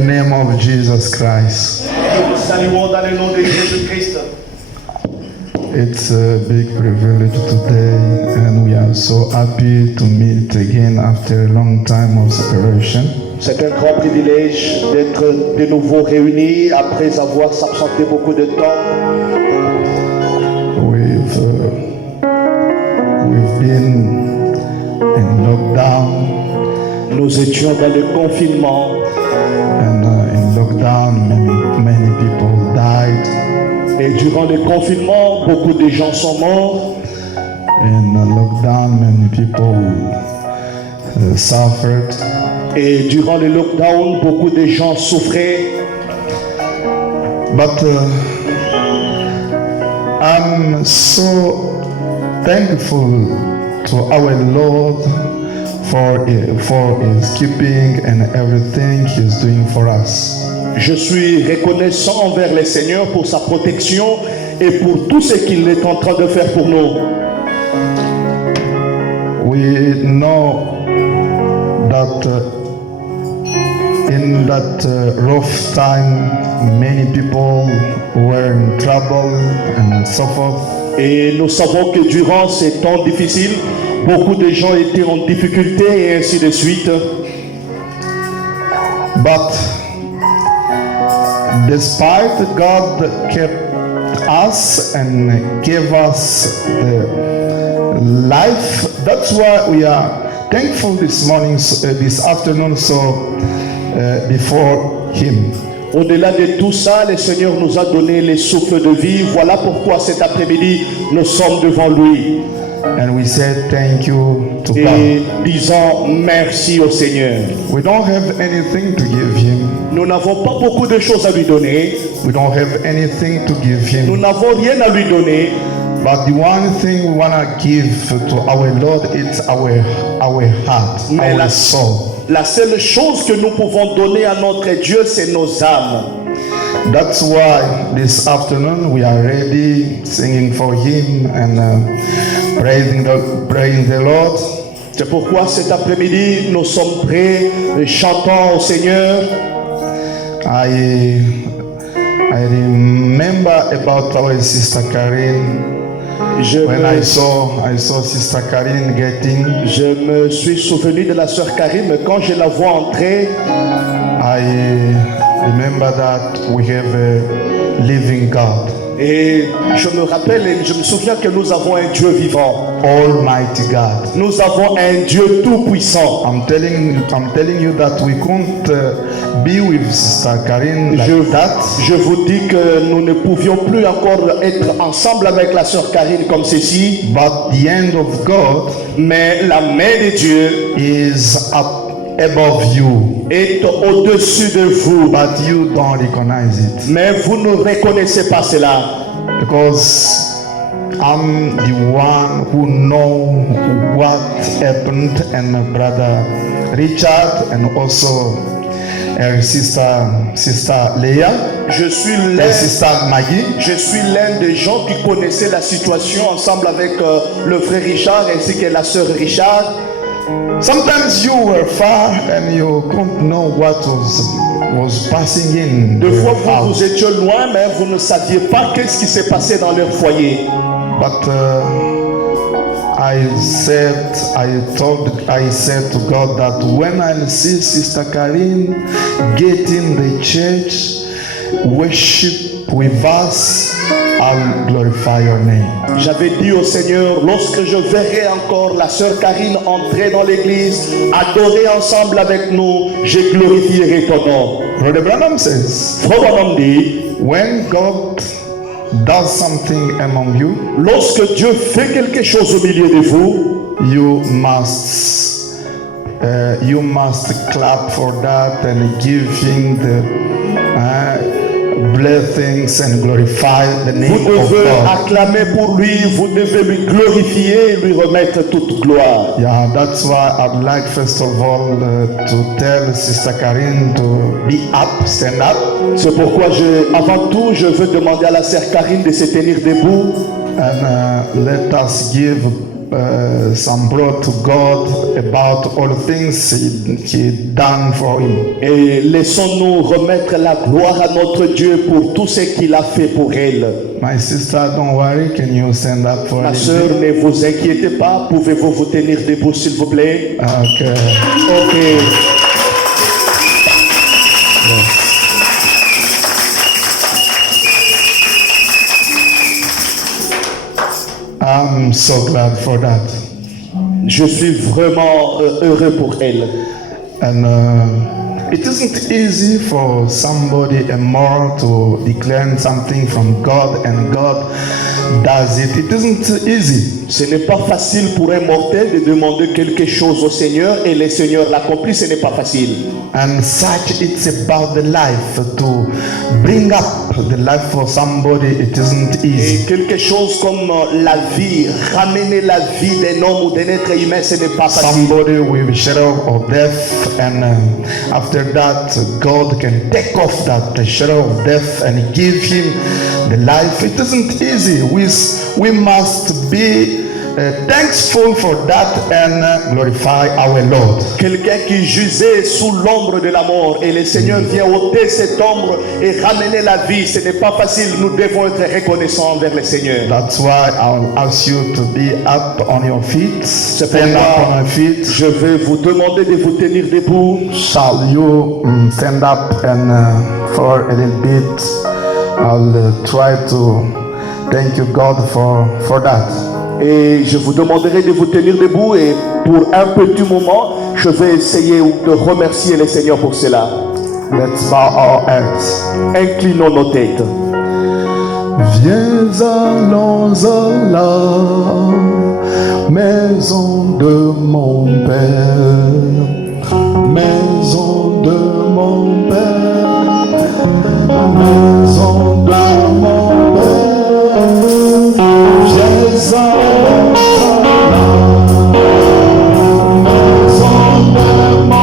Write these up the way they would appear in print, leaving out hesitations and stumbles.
the name of Jesus Christ. Nous saluons dans le nom de Jésus-Christ. It's a big privilege today, and we are so happy to meet again after a long time of separation. C'est un grand privilège d'être de nouveau réunis après avoir s'absenté beaucoup de temps. We've been in lockdown. Nous étions dans le confinement. And in lockdown, many people died. Et durant le confinement, beaucoup de gens sont morts. In lockdown, many people suffered. Et durant le lockdown, beaucoup de gens souffraient. But I'm so thankful to our Lord for His keeping and everything He's doing for us. Je suis reconnaissant envers le Seigneur pour sa protection et pour tout ce qu'il est en train de faire pour nous. We know that in that rough time, many people were in trouble and so forth. Et nous savons que durant ces temps difficiles, beaucoup de gens étaient en difficulté et ainsi de suite. But despite God kept us and gave us the life, that's why we are thankful this morning, this afternoon, before Him. Au-delà de tout ça, le Seigneur nous a donné les souffles de vie. Voilà pourquoi cet après-midi, nous sommes devant lui. And we said thank you to Et God. disons merci au Seigneur. We don't have anything to give Him. Nous n'avons pas beaucoup de choses à lui donner. We don't have anything to give Nous Him. n'avons rien à lui donner. But the one thing we want to give to our Lord, it's our heart, Mais our soul. La seule chose que nous pouvons donner à notre Dieu, c'est nos âmes. That's why this afternoon we are ready singing for Him and praising the Lord. C'est pourquoi cet après-midi, nous sommes prêts et chantons au Seigneur. I remember about our sister Karine. When I saw Sister Karine getting, Je me suis souvenu de la sœur Karine quand je la vois entrer. I remember that we have a living God, Et je me rappelle et je me souviens que nous avons un Dieu vivant. Almighty God. Nous avons un Dieu tout-puissant. I'm telling you that we can't be with Sister Karine like that. Je vous dis que nous ne pouvions plus encore être ensemble avec la sœur Karine comme ceci. But the hand of God Mais la main de Dieu is up above you, est au-dessus de vous. but you don't recognize it. Mais vous ne reconnaissez pas cela. Because I'm the one who know what happened, and Brother Richard and also her sister Leah, Je suis her sister Maggie. l'un des gens qui connaissaient la situation ensemble avec le frère Richard ainsi que la sœur Richard. Sometimes you were far and you couldn't know what was passing in. Deux their fois vous house. étiez loin, mais vous ne saviez pas qu'est-ce qui s'est passé dans leur foyer. But I said to God that when I see Sister Karine get in the church, worship with us, I'll glorify your name. J'avais dit au Seigneur, lorsque je verrai encore la sœur Karine entrer dans l'église, adorer ensemble avec nous, je glorifierai ton nom. Brother Branham says, Frère Branham dit, when God does something among you, lorsque Dieu fait quelque chose au milieu de vous, you must clap for that and give him the blessings and glorify the name vous of devez God. acclamer pour lui, vous devez lui glorifier et lui remettre toute gloire. Yeah, that's why I'd like first of all to tell Sister Karine to be up, stand up, C'est pourquoi avant tout, je veux demander à la sœur Karine de se tenir debout and let us give some blood to God about all the things he done for him. Et laissons-nous remettre la gloire à notre Dieu pour tout ce qu'il a fait pour elle. My sister, don't worry. Can you stand up for Ma me? sœur, ne vous inquiétez pas. Pouvez-vous vous tenir debout, s'il vous plaît? Okay. Ok. I'm so glad for that. Je suis vraiment heureux pour elle. And it isn't easy for somebody immoral to declare something from God and God does it. It isn't easy. Ce n'est pas facile pour un mortel de demander quelque chose au Seigneur et le Seigneur l'accomplit. Ce n'est pas facile. And such it's about the life to bring up the life for somebody. It isn't Et easy. quelque chose comme la vie, ramener la vie d'un homme ou d'un être humain, ce n'est pas facile. Somebody with shadow of death, and after that, God can take off that the shadow of death and give him the life. It isn't easy. We must be thankful for that and glorify our Lord. Quelqu'un qui gisait sous l'ombre de la mort et le Seigneur vient ôter cette ombre et ramener la vie. Ce n'est pas facile. Nous devons être reconnaissants envers le Seigneur. That's why I'll ask you to be up on your feet. Stand up on your feet. Je vais vous demander de vous tenir debout. Shall you stand up and for a little bit? I'll try to thank you God for that. Et je vous demanderai de vous tenir debout et pour un petit moment, je vais essayer de remercier le Seigneur pour cela. Let's bow our heads. Inclinons nos têtes. Viens, allons à la maison de mon Père, maison de mon Père, maison de mon Père. Viens, allons à la maison de mon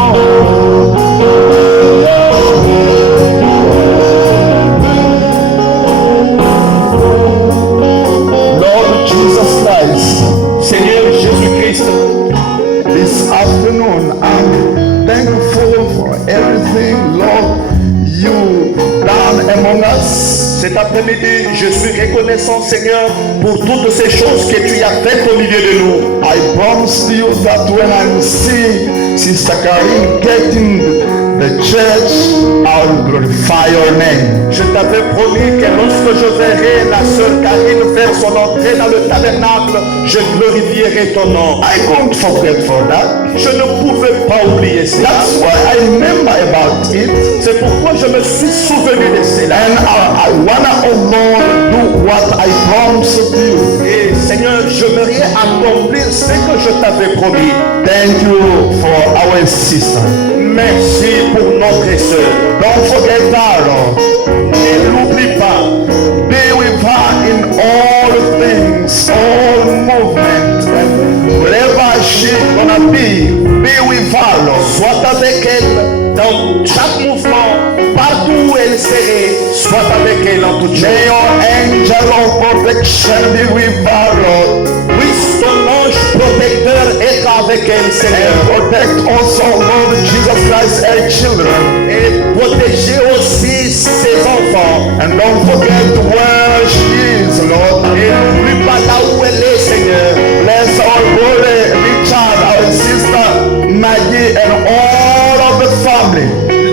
Lord Jesus Christ, Seigneur Jésus-Christ, this afternoon I'm thankful for everything, Lord, you done among us. cet après-midi, je suis reconnaissant, Seigneur, pour toutes ces choses que tu as faites au milieu de nous. I promise you that when I see Sister Karine getting the church, I will glorify your name. Je t'avais promis que lorsque je verrai la sœur Karine faire son entrée dans le tabernacle, je glorifierai ton nom. I won't forget for that. Je ne pouvais pas oublier cela. That's why I remember about it. C'est pourquoi je me suis souvenu de cela. And I wanna, oh Lord, do what I promised you. Et Seigneur, j'aimerais accomplir ce que je t'avais promis. Thank you for our sister. Merci pour notre sœur. Don't forget that, Lord. Ne l'oublie pas. Be with her in all things, all movement, and wherever she gonna be with her, Lord. Sois avec elle dans chaque mouvement, partout où elle serait, sois avec elle en toute chose. May your angel of protection be with her, Lord. Puisse ton ange protecteur être avec elle, Seigneur. And protect also, Lord Jesus Christ, her children. Et protéger aussi ses enfants. And don't forget where she is, Lord. Et n'oublie pas là où elle est, Seigneur. Bless our brother Richard, our sister Maggie, and all of the family.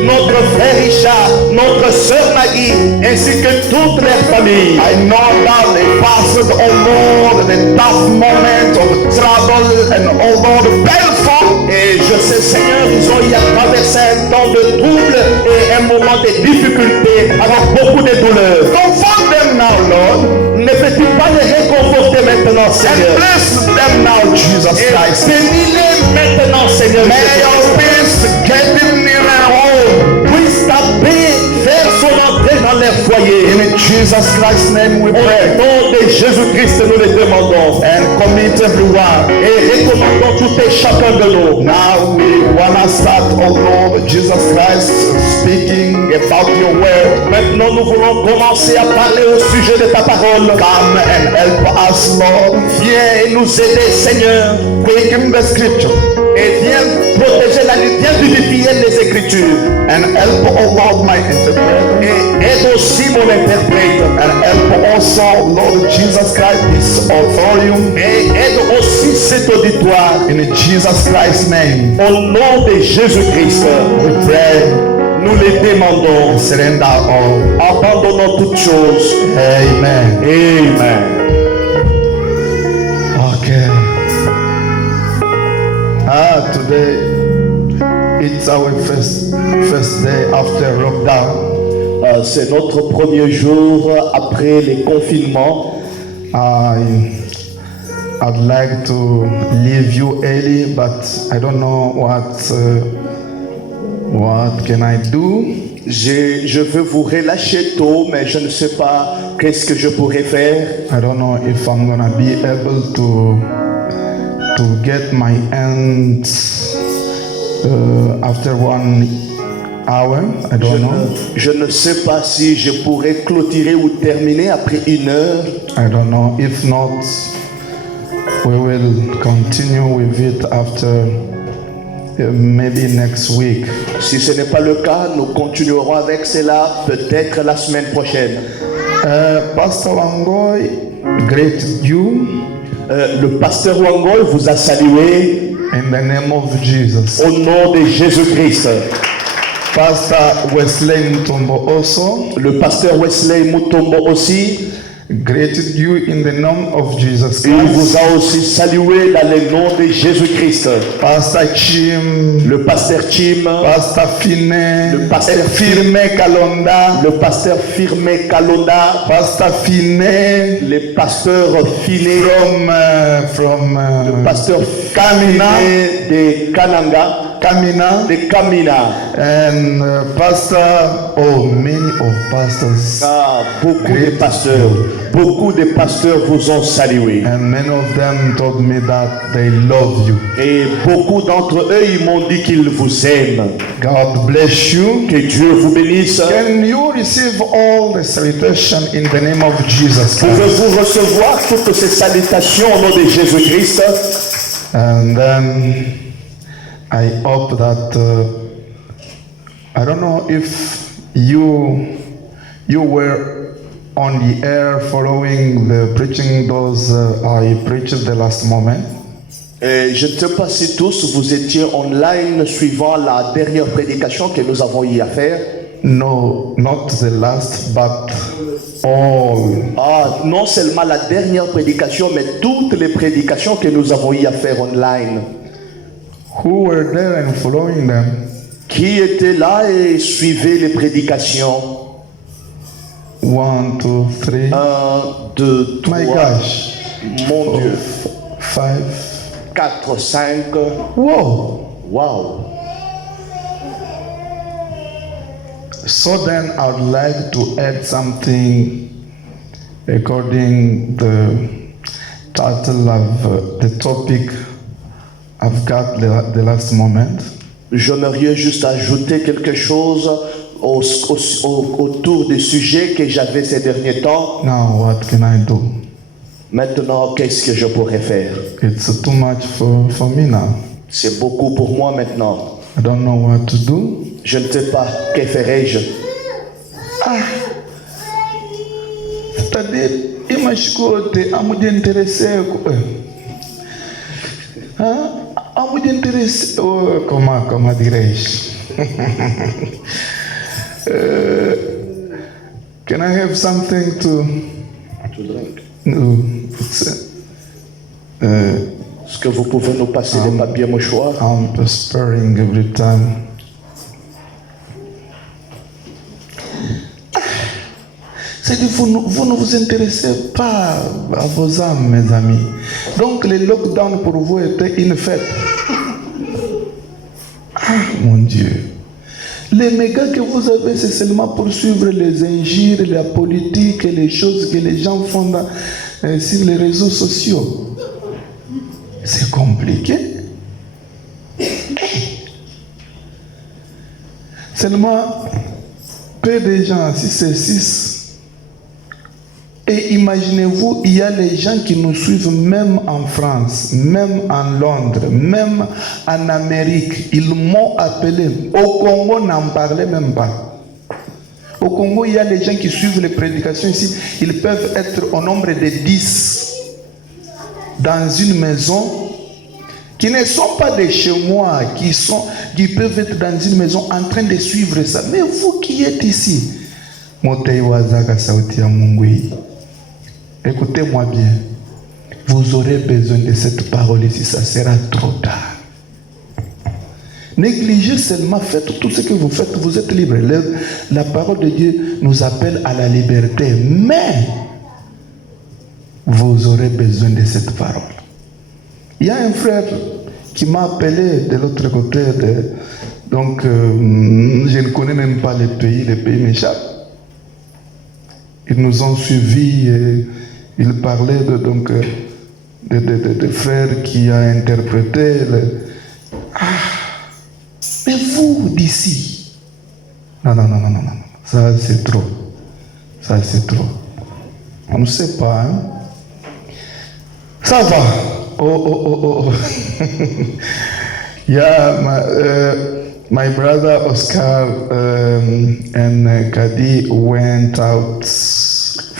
Notre frère Richard, notre sœur Maggie, ainsi que toute leur famille. I know that they passed, oh Lord, the tough moment of trouble and all the painful. Et je sais, Seigneur, ils ont eu à traverser un temps de trouble et un moment de difficulté avec beaucoup de douleur. Comfort them now, Lord. Ne peux-tu pas les réconforter maintenant, And Seigneur? bless them now, Jesus Et Christ. bénis-les maintenant, Seigneur. May your peace get in their home. Puisse ta paix faire son entrée dans leur foyer. In Jesus Christ's name we Au pray. nom de Jésus-Christ, nous le demandons. And commit everyone. Et recommandons tout et chacun de nous. Now we want to start, oh Lord Jesus Christ, speaking about your word. Maintenant, nous voulons commencer à parler au sujet de ta parole. Come and help us, Lord. Viens nous aider, Seigneur. Quicken the scripture Et viens protéger la lutte, viens vivifier les Écritures. and help, oh Lord, my interpreter. Et aide aussi mon interprète. And help also, Lord Jesus Christ, this auditorium. Et aide aussi cet auditoire. In Jesus Christ's name, Au nom de Jésus-Christ, we pray nous les demandons. and surrender all. Abandonnons toutes choses. Amen. Amen. Okay. Today it's our first day after lockdown. C'est notre premier jour après les confinements. I'd like to leave you early, but I don't know what can I do. Je veux vous relâcher tôt, mais je ne sais pas qu'est-ce que je pourrais faire. I don't know if I'm gonna be able to get my ends after 1 hour. I don't know. Je ne sais pas si je pourrais clôturer ou terminer après 1 heure. I don't know. If not, we will continue with it after maybe next week. Si ce n'est pas le cas, nous continuerons avec cela peut-être la semaine prochaine. Pastor Wangoy, great you Le pasteur Wangoy vous a salué in the name of Jesus. au nom de Jésus-Christ. Pastor Wesley Mutombo also Le pasteur Wesley Mutombo aussi, greeted you in the name of Jesus il vous Christ. a aussi salué dans le nom de Jésus-Christ. Pastor Chim, Le pasteur Chim, Pastor Fine, Le pasteur Firme Kalonda, le pasteur Firme Kalonda, Pastor Fine le pasteur Finé, from pasteur Kamina, Finé de Kananga, Kamina, de Kamina. and many of pastors, Beaucoup de pasteurs vous ont salué. and many of them told me that they love you. Et beaucoup d'entre eux, ils m'ont dit qu'ils vous aiment. God bless you. Que Dieu vous bénisse. Can you receive all the salutation in the name of Jesus Christ? Pouvez-vous recevoir toutes ces salutations au nom de Jésus-Christ? And then I hope that I don't know if you were on the air following the preaching those I preached the last moment. Et je ne sais pas si tous vous étiez online suivant la dernière prédication que nous avons eu à faire. No, not the last, but all. Non seulement la dernière prédication, mais toutes les prédications que nous avons eu à faire online. Who were there and following them? Qui était là et suivait les prédications? 1, 2, 3. 1, 2, 3. My gosh. Mon Dieu. 5. 4, 5. Whoa. Wow. So then I would like to add something according the title of the topic I've got the last moment. J'aimerais juste ajouter quelque chose autour du sujet que j'avais ces derniers temps. Now what can I do? Maintenant, qu'est-ce que je pourrais faire? It's too much for me now. C'est beaucoup pour moi maintenant. I don't know what to do. Je ne sais pas, que ferai-je? C'est-à-dire, imashikote amujenterese amujenterese comment dirais-je? Can I have something to drink? No, it's Est-ce que vous pouvez nous passer des papiers mouchoirs? I'm spurring every time. C'est-à-dire, vous ne vous intéressez pas à vos âmes, mes amis. Donc, le lockdown pour vous était une fête. Ah, mon Dieu. Les mégas que vous avez, c'est seulement pour suivre les injures, la politique et les choses que les gens font sur les réseaux sociaux. C'est compliqué. Seulement, peu de gens, si c'est 6. Et imaginez-vous, il y a les gens qui nous suivent même en France, même en Londres, même en Amérique. Ils m'ont appelé. Au Congo, on n'en parlait même pas. Au Congo, il y a les gens qui suivent les prédications ici. Ils peuvent être au nombre de 10 dans une maison, qui ne sont pas de chez moi, qui peuvent être dans une maison en train de suivre ça. Mais vous qui êtes ici, écoutez-moi bien, vous aurez besoin de cette parole ici, ça sera trop tard. Négligez seulement, faites tout ce que vous faites, vous êtes libre. La parole de Dieu nous appelle à la liberté, mais vous aurez besoin de cette parole. Il y a un frère qui m'a appelé de l'autre côté, donc je ne connais même pas les pays m'échappent. Ils nous ont suivis et ils parlaient de frères qui a interprété. Mais vous d'ici, non, ça c'est trop. Ça c'est trop. On ne sait pas, hein? Ça va. Oh. Yeah, my brother Oscar and Kadi went out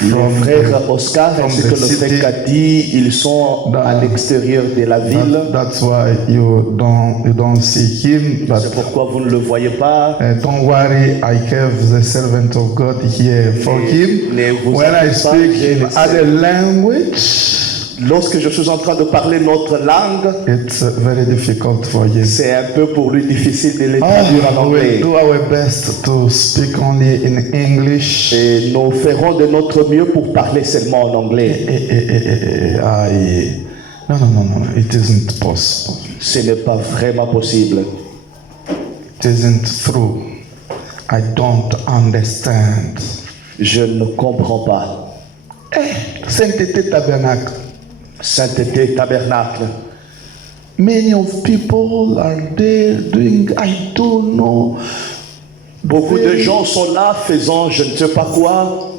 Mon frère Oscar ainsi que le frère Kadi, ils sont à l'extérieur de la ville. That's why you don't see him. C'est pourquoi vous ne le voyez pas. Don't worry, I have the servant of God here for him. When I speak in other language, lorsque je suis en train de parler notre langue, it's very difficult for him. C'est un peu pour lui difficile de les traduire en anglais. We do our best to speak only in English. Et nous ferons de notre mieux pour parler seulement en anglais. No, it isn't possible. Ce n'est pas vraiment possible. It isn't true. I don't understand. Je ne comprends pas. Sainteté tabernacle. Sainteté tabernacle. Many of people are there doing, I don't know. Beaucoup de gens sont là faisant je ne sais pas quoi.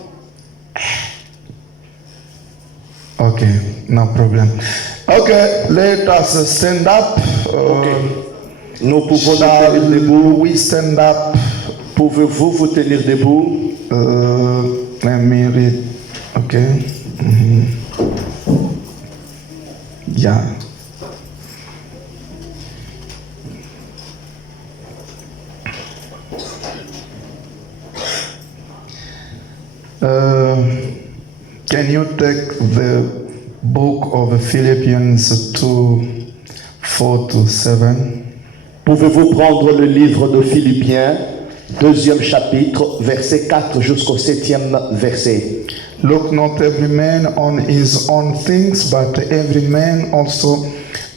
Okay, no problem. Okay, let us stand up. Nous pouvons nous tenir debout. We stand up. Pouvez-vous vous tenir debout? Let me read. Okay. Yeah. Can you take the book of Philippians 2, 4-7? Pouvez-vous prendre le livre de Philippiens, 2e chapitre, verset 4 jusqu'au 7e verset. Look not every man on his own things, but every man also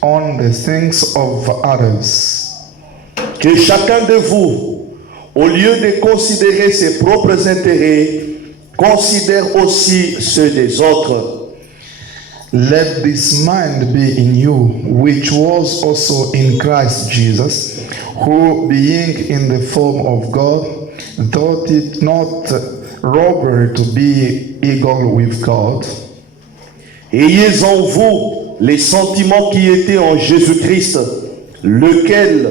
on the things of others. Que chacun de vous, au lieu de considérer ses propres intérêts, considère aussi ceux des autres. Let this mind be in you, which was also in Christ Jesus, who being in the form of God, thought it not robbery to be equal with God. Ayez en vous les sentiments qui étaient en Jésus-Christ, lequel,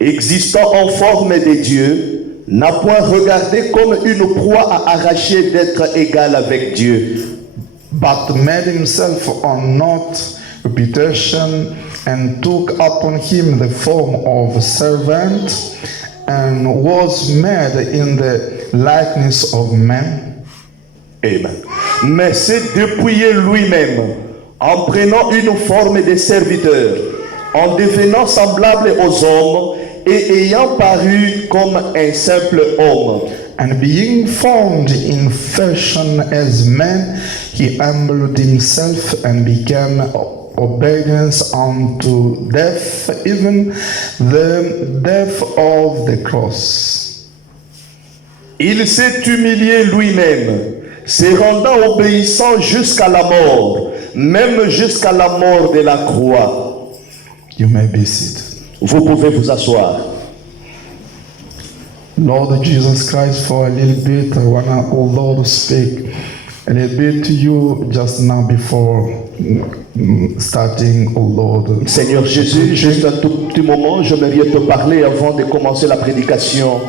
existant en forme de Dieu, n'a point regardé comme une proie à arracher d'être égal avec Dieu, but made himself on not reputation, and took upon him the form of a servant, and was made in the likeness of men. Amen. Mais s'est dépouillé lui-même, en prenant une forme de serviteur, en devenant semblable aux hommes, et ayant paru comme un simple homme. And being found in fashion as man, he humbled himself and became obedience unto death, even the death of the cross. Il s'est humilié lui-même, se rendant obéissant jusqu'à la mort, même jusqu'à la mort de la croix. You may be seated. Vous pouvez vous asseoir. Lord Jesus Christ, for a little bit, I want to, oh Lord, speak a little bit to you just now before starting, oh Lord. Seigneur Jésus, juste un tout petit moment, j'aimerais te parler avant de commencer la prédication.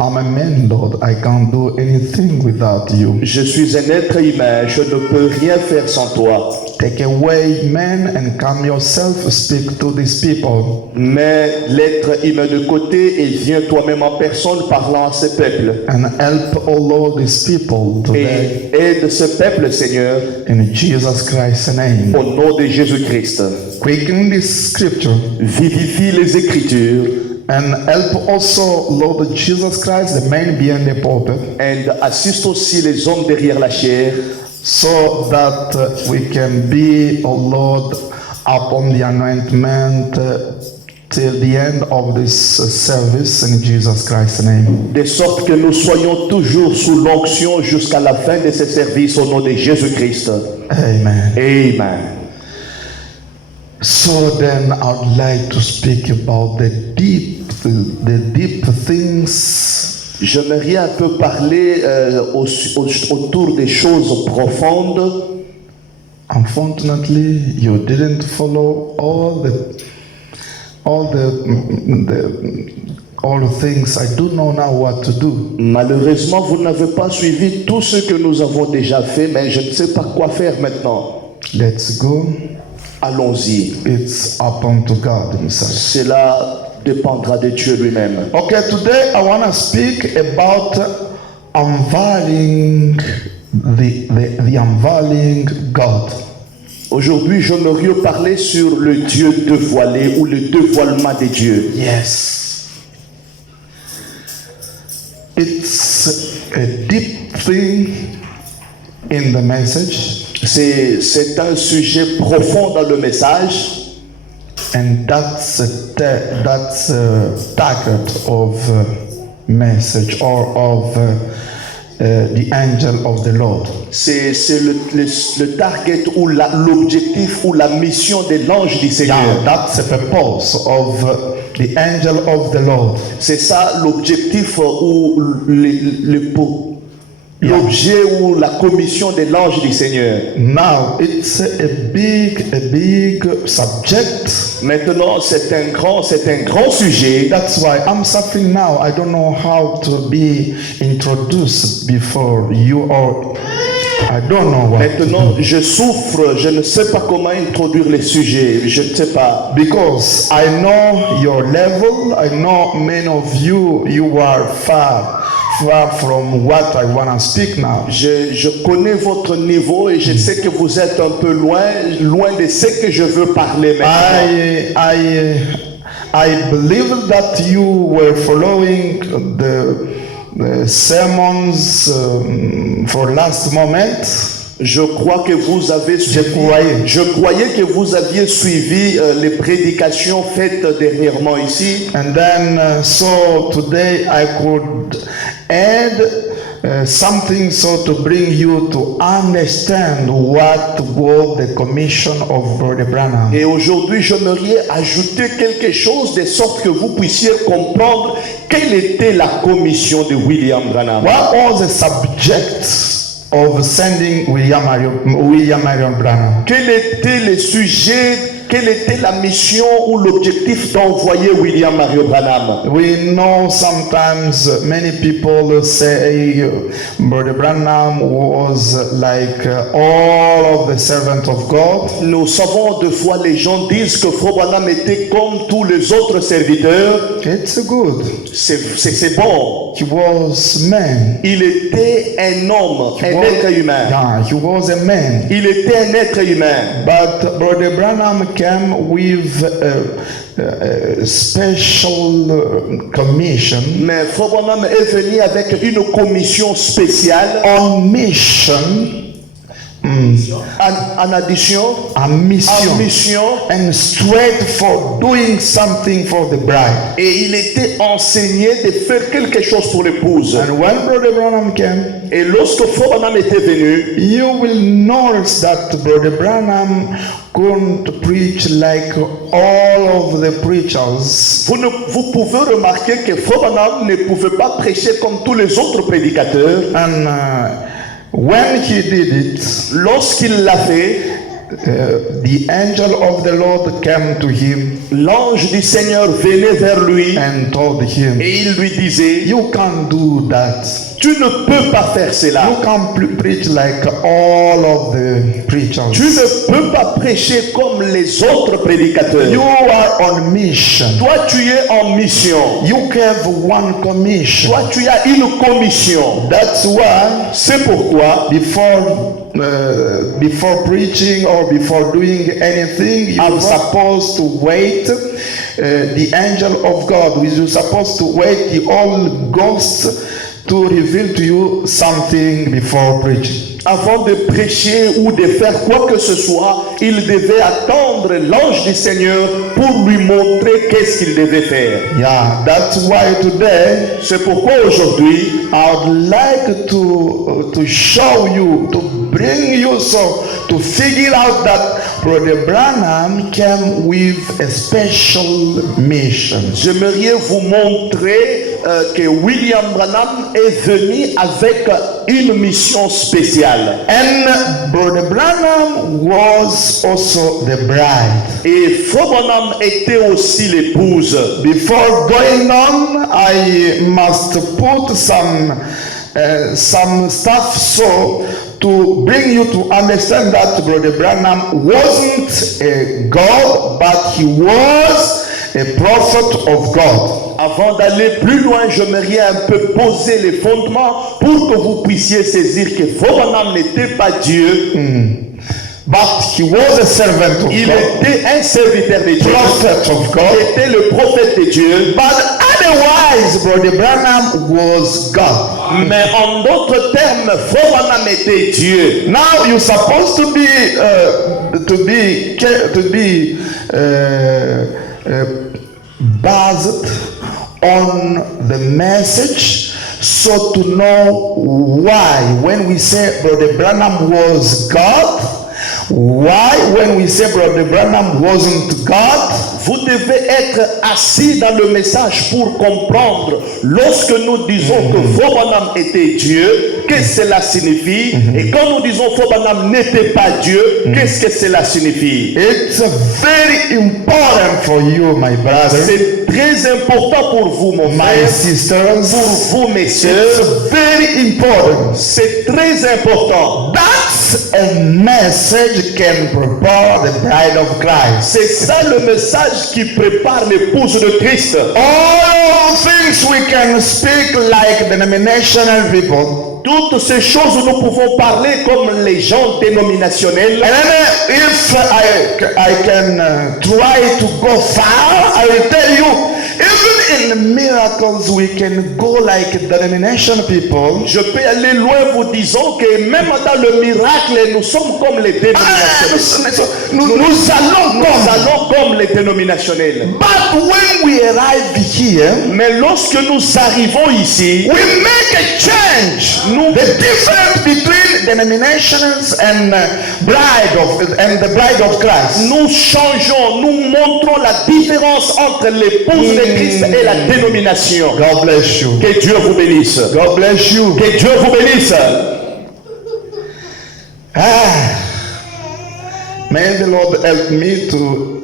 I'm a man, Lord. I can't do anything without you. Je suis un être humain, je ne peux rien faire sans toi. Take away man and come yourself, speak to these people. Mets l'être humain de côté et viens toi-même en personne parlant à ce peuple. And help, oh Lord, these people today. Et aide ce peuple, Seigneur, In Jesus Christ's name. au nom de Jésus-Christ. Quicken this scripture. Vivifie les Écritures And help also, Lord Jesus Christ, the man behind the pulpit, et assiste aussi les hommes derrière la chair so that we can be, oh Lord, upon the anointment till the end of this service in Jesus Christ's name. de sorte que nous soyons toujours sous l'onction jusqu'à la fin de ce service au nom de Jésus-Christ. Amen. Amen. So then I'd like to speak about the deep things. J'aimerais un peu parler autour des choses profondes. Unfortunately, you didn't follow all the things. I don't know now what to do. Malheureusement, vous n'avez pas suivi tout ce que nous avons déjà fait, mais je ne sais pas quoi faire maintenant. Let's go. Allons-y. It's upon to God himself. Cela dépendra de Dieu lui-même. Okay, today I want to speak about unveiling the unveiling God. Aujourd'hui, j'aimerais parler sur le Dieu dévoilé ou le dévoilement de Dieu. Yes. It's a deep thing in the message. C'est un sujet profond dans le message. And that's a target of message or of the angel of the Lord. C'est le target ou l'objectif ou la mission de l'ange du Seigneur. Yeah, that's the purpose of the angel of the Lord. C'est ça l'objectif ou l'objet ou la commission de l'ange du Seigneur. Now it's a big subject. Maintenant, c'est un grand sujet. That's why I'm suffering now. I don't know how to be introduced before you, or I don't know what. Maintenant, je souffre, je ne sais pas comment introduire les sujets, je ne sais pas. Because I know your level. I know many of you are far from what I want to speak now. Je connais votre niveau et je sais que vous êtes un peu loin de ce que je veux parler maintenant. I believe that you were following the sermons for last moment. Je crois que vous avez suivi. Je croyais que vous aviez suivi les prédications faites dernièrement ici. And then so today I could add something so to bring you to understand what was the commission of Brother Branham. Et aujourd'hui, j'aimerais ajouter quelque chose de sorte que vous puissiez comprendre quelle était la commission de William Branham. What was the subject of sending William Marion Branham? Quel était le sujet, quelle était la mission ou l'objectif d'envoyer William Marion Branham? We know sometimes many people say Brother Branham was like all of the servants of God. Nous savons de fois les gens disent que Frère Branham était comme tous les autres serviteurs. It's good. C'est bon. He was man. Il était un homme, un être humain. Yeah, he was a man. Il était un être humain. But Brother Branham came with a special commission. Mais Frère Branham est venu avec une commission spéciale. On mission En addition, a mission, en mission, and straight for doing something for the bride. et il était enseigné de faire quelque chose pour l'épouse. And when Brother Branham came, Et lorsque Frère Branham était venu, you will notice that Brother Branham couldn't preach like all of the preachers. vous pouvez remarquer que Frère Branham ne pouvait pas prêcher comme tous les autres prédicateurs. And when he did it, Lorsqu'il l'a fait, the angel of the Lord came to him l'ange du Seigneur venait vers lui and told him, et il lui disait, you can't do that. tu ne peux pas faire cela. You can't preach like all of the preachers. Tu ne peux pas prêcher comme les autres prédicateurs. You are on mission. Toi, tu es en mission. You have one commission. Toi, tu as une commission. That's why C'est pourquoi, before preaching or before doing anything, you're supposed to wait the angel of God. You're supposed to wait the Holy Ghost to reveal to you something before preaching. avant de prêcher ou de faire quoi que ce soit, il devait attendre l'ange du Seigneur pour lui montrer qu'est-ce qu'il devait faire. Yeah, that's why today C'est pourquoi aujourd'hui, I would like to show you, to bring you so to figure out that Brother Branham came with a special mission. j'aimerais vous montrer que William Branham est venu avec une mission spéciale. And Brother Branham was also the bride. Et Frère Branham était aussi l'épouse. Before going on, I must put some stuff so to bring you to understand that Brother Branham wasn't a God, but he was a prophet of God. Avant d'aller plus loin, j'aimerais un peu poser les fondements pour que vous puissiez saisir que Frère Branham n'était pas Dieu. But he was a servant of Il God, était un serviteur de Dieu. prophet of Il God. était le prophète de Dieu. But otherwise, Brother Branham was God. Mais en d'autres termes, Frère Branham était Dieu. Now you're supposed to be based on the message, so to know why when we say Brother Branham was God, why when we say Brother Branham wasn't God. Vous devez être assis dans le message pour comprendre. Lorsque nous disons que Frère Branham était Dieu, qu'est-ce que cela signifie? Et quand nous disons Frère Branham n'était pas Dieu, qu'est-ce que cela signifie? It's very important for you, my brother, C'est très important pour vous, mon my frère, sisters. pour vous, mes sœurs. It's very important. C'est très important. That's a message can prepare the bride of Christ. C'est ça le message qui prépare l'épouse de Christ. All things we can speak like denominational people. Toutes ces choses nous pouvons parler comme les gens dénominationnels. And then if I can try to go far, I will tell you, even in miracles we can go like denomination people. Je peux aller loin vous disant que même dans le miracle, nous sommes comme les dénominationnels. Nous allons comme les dénominationnels. But when we arrive here, Mais lorsque nous arrivons ici, we make a change. The difference between denominations and the bride of Christ. nous changeons, nous montrons la différence entre l'épouse de Christ et la dénomination. God bless you. Que Dieu vous bénisse. God bless you. Que Dieu vous bénisse. May the Lord help me to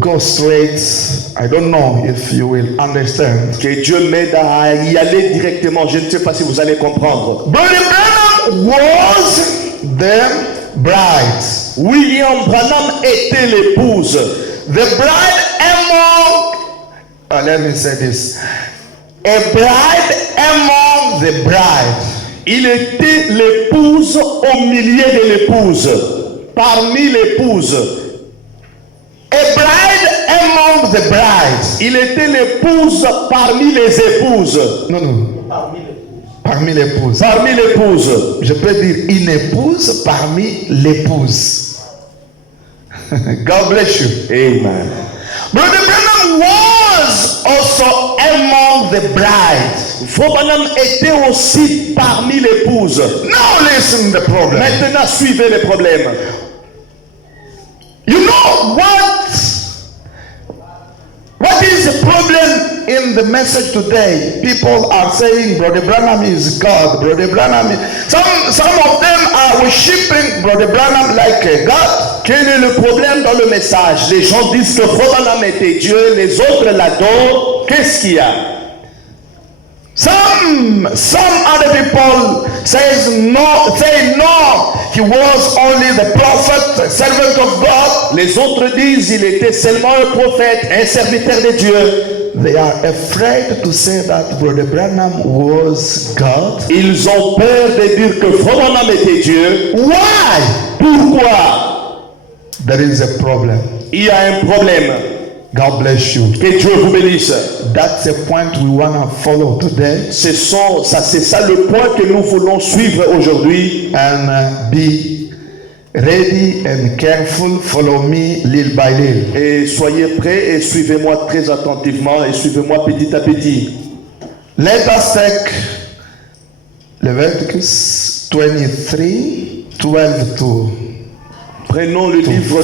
go straight. I don't know if you will understand. Que Dieu m'aide à y aller directement. Je ne sais pas si vous allez comprendre. Brother Branham was the bride. William Branham était l'épouse. The bride among, let me say this, a bride among the bride. Il était l'épouse au milieu de l'épouse. Parmi l'épouse. A bride among the brides. Il était l'épouse parmi les épouses. No. parmi l'épouse. parmi l'épouse. Je peux dire une épouse parmi l'épouse. God bless you. Amen. Brother Branham was also among the bride. Frère Branham était aussi parmi l'épouse. Now listen the problem. Maintenant, suivez les problèmes. You know what is the problem in the message today? People are saying Brother Branham is God. Brother Branham is... Some of them are worshiping Brother Branham like a God. Quel est le problème dans le message? Les gens disent que Frère Branham était Dieu, les autres l'adorent. Qu'est-ce qu'il y a? Some other people say no, he was only the prophet, servant of God. Les autres disent il était seulement un prophète, un serviteur de Dieu. They are afraid to say that Brother Branham was God. Ils ont peur de dire que Frère Branham était Dieu. Why? Pourquoi? There is a problem. Il y a un problème. God bless you. Que Dieu vous bénisse. That's a point we want to follow today. C'est ça le point que nous voulons suivre aujourd'hui. And be ready and careful. Follow me little by little. Et soyez prêts et suivez-moi très attentivement et suivez-moi petit à petit. Let us take Leviticus 23, 12 to Prenons le livre de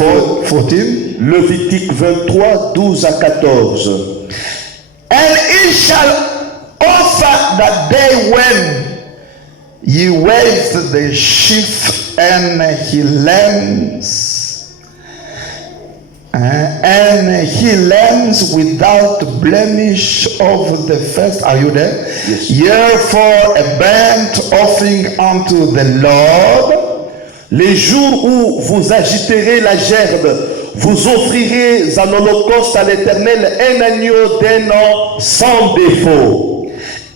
14. Lévitique 23, 12 à 14. And he shall offer that day when ye wave the sheaf and he lambs, without blemish of the first. Are you there? Yes. Therefore a burnt offering unto the Lord. Les jours où vous agiterez la gerbe, vous offrirez en holocauste à l'Éternel un agneau d'un an sans défaut.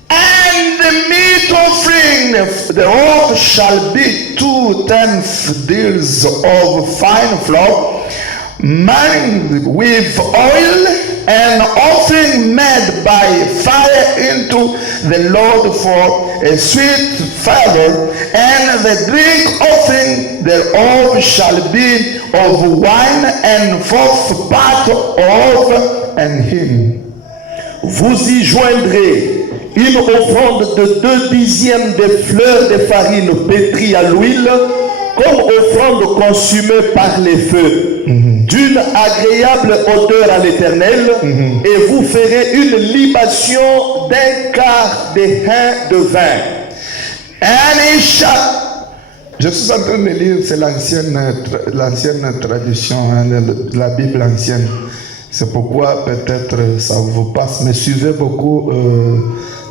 And the meat offering thereof shall be 2/10 deals of fine flour, mingled with oil, an offering made by fire into the Lord for a sweet favor, and the drink offering thereof shall be of wine, and fourth part of an hin. Vous y joindrez une offrande de 2/10 des fleurs de farine pétries à l'huile, comme offrande consumée par les feux, d'une agréable odeur à l'Éternel, et vous ferez une libation d'un quart des hin de vin. And he shall... Je suis en train de lire, c'est l'ancienne tradition, hein, la Bible ancienne. C'est pourquoi peut-être ça vous passe, mais suivez beaucoup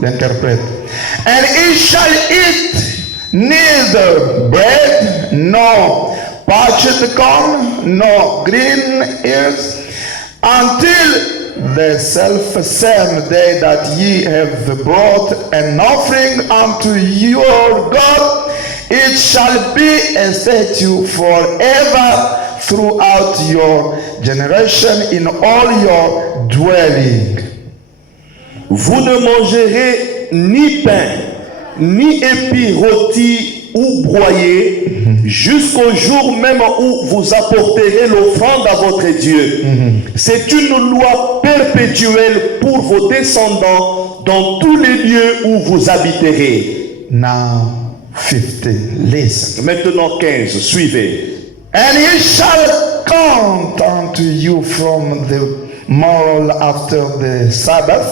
l'interprète. And he shall eat neither bread, nor parched corn, nor green ears, until the self-same day that ye have brought an offering unto your God. It shall be a statute forever throughout your generation in all your dwelling. Vous ne mangerez ni pain, ni épis rôtis ou broyés, jusqu'au jour même où vous apporterez l'offrande à votre Dieu. C'est une loi perpétuelle pour vos descendants dans tous les lieux où vous habiterez. Now 15, listen. Maintenant 15, suivez. And he shall count unto you from the morrow after the Sabbath,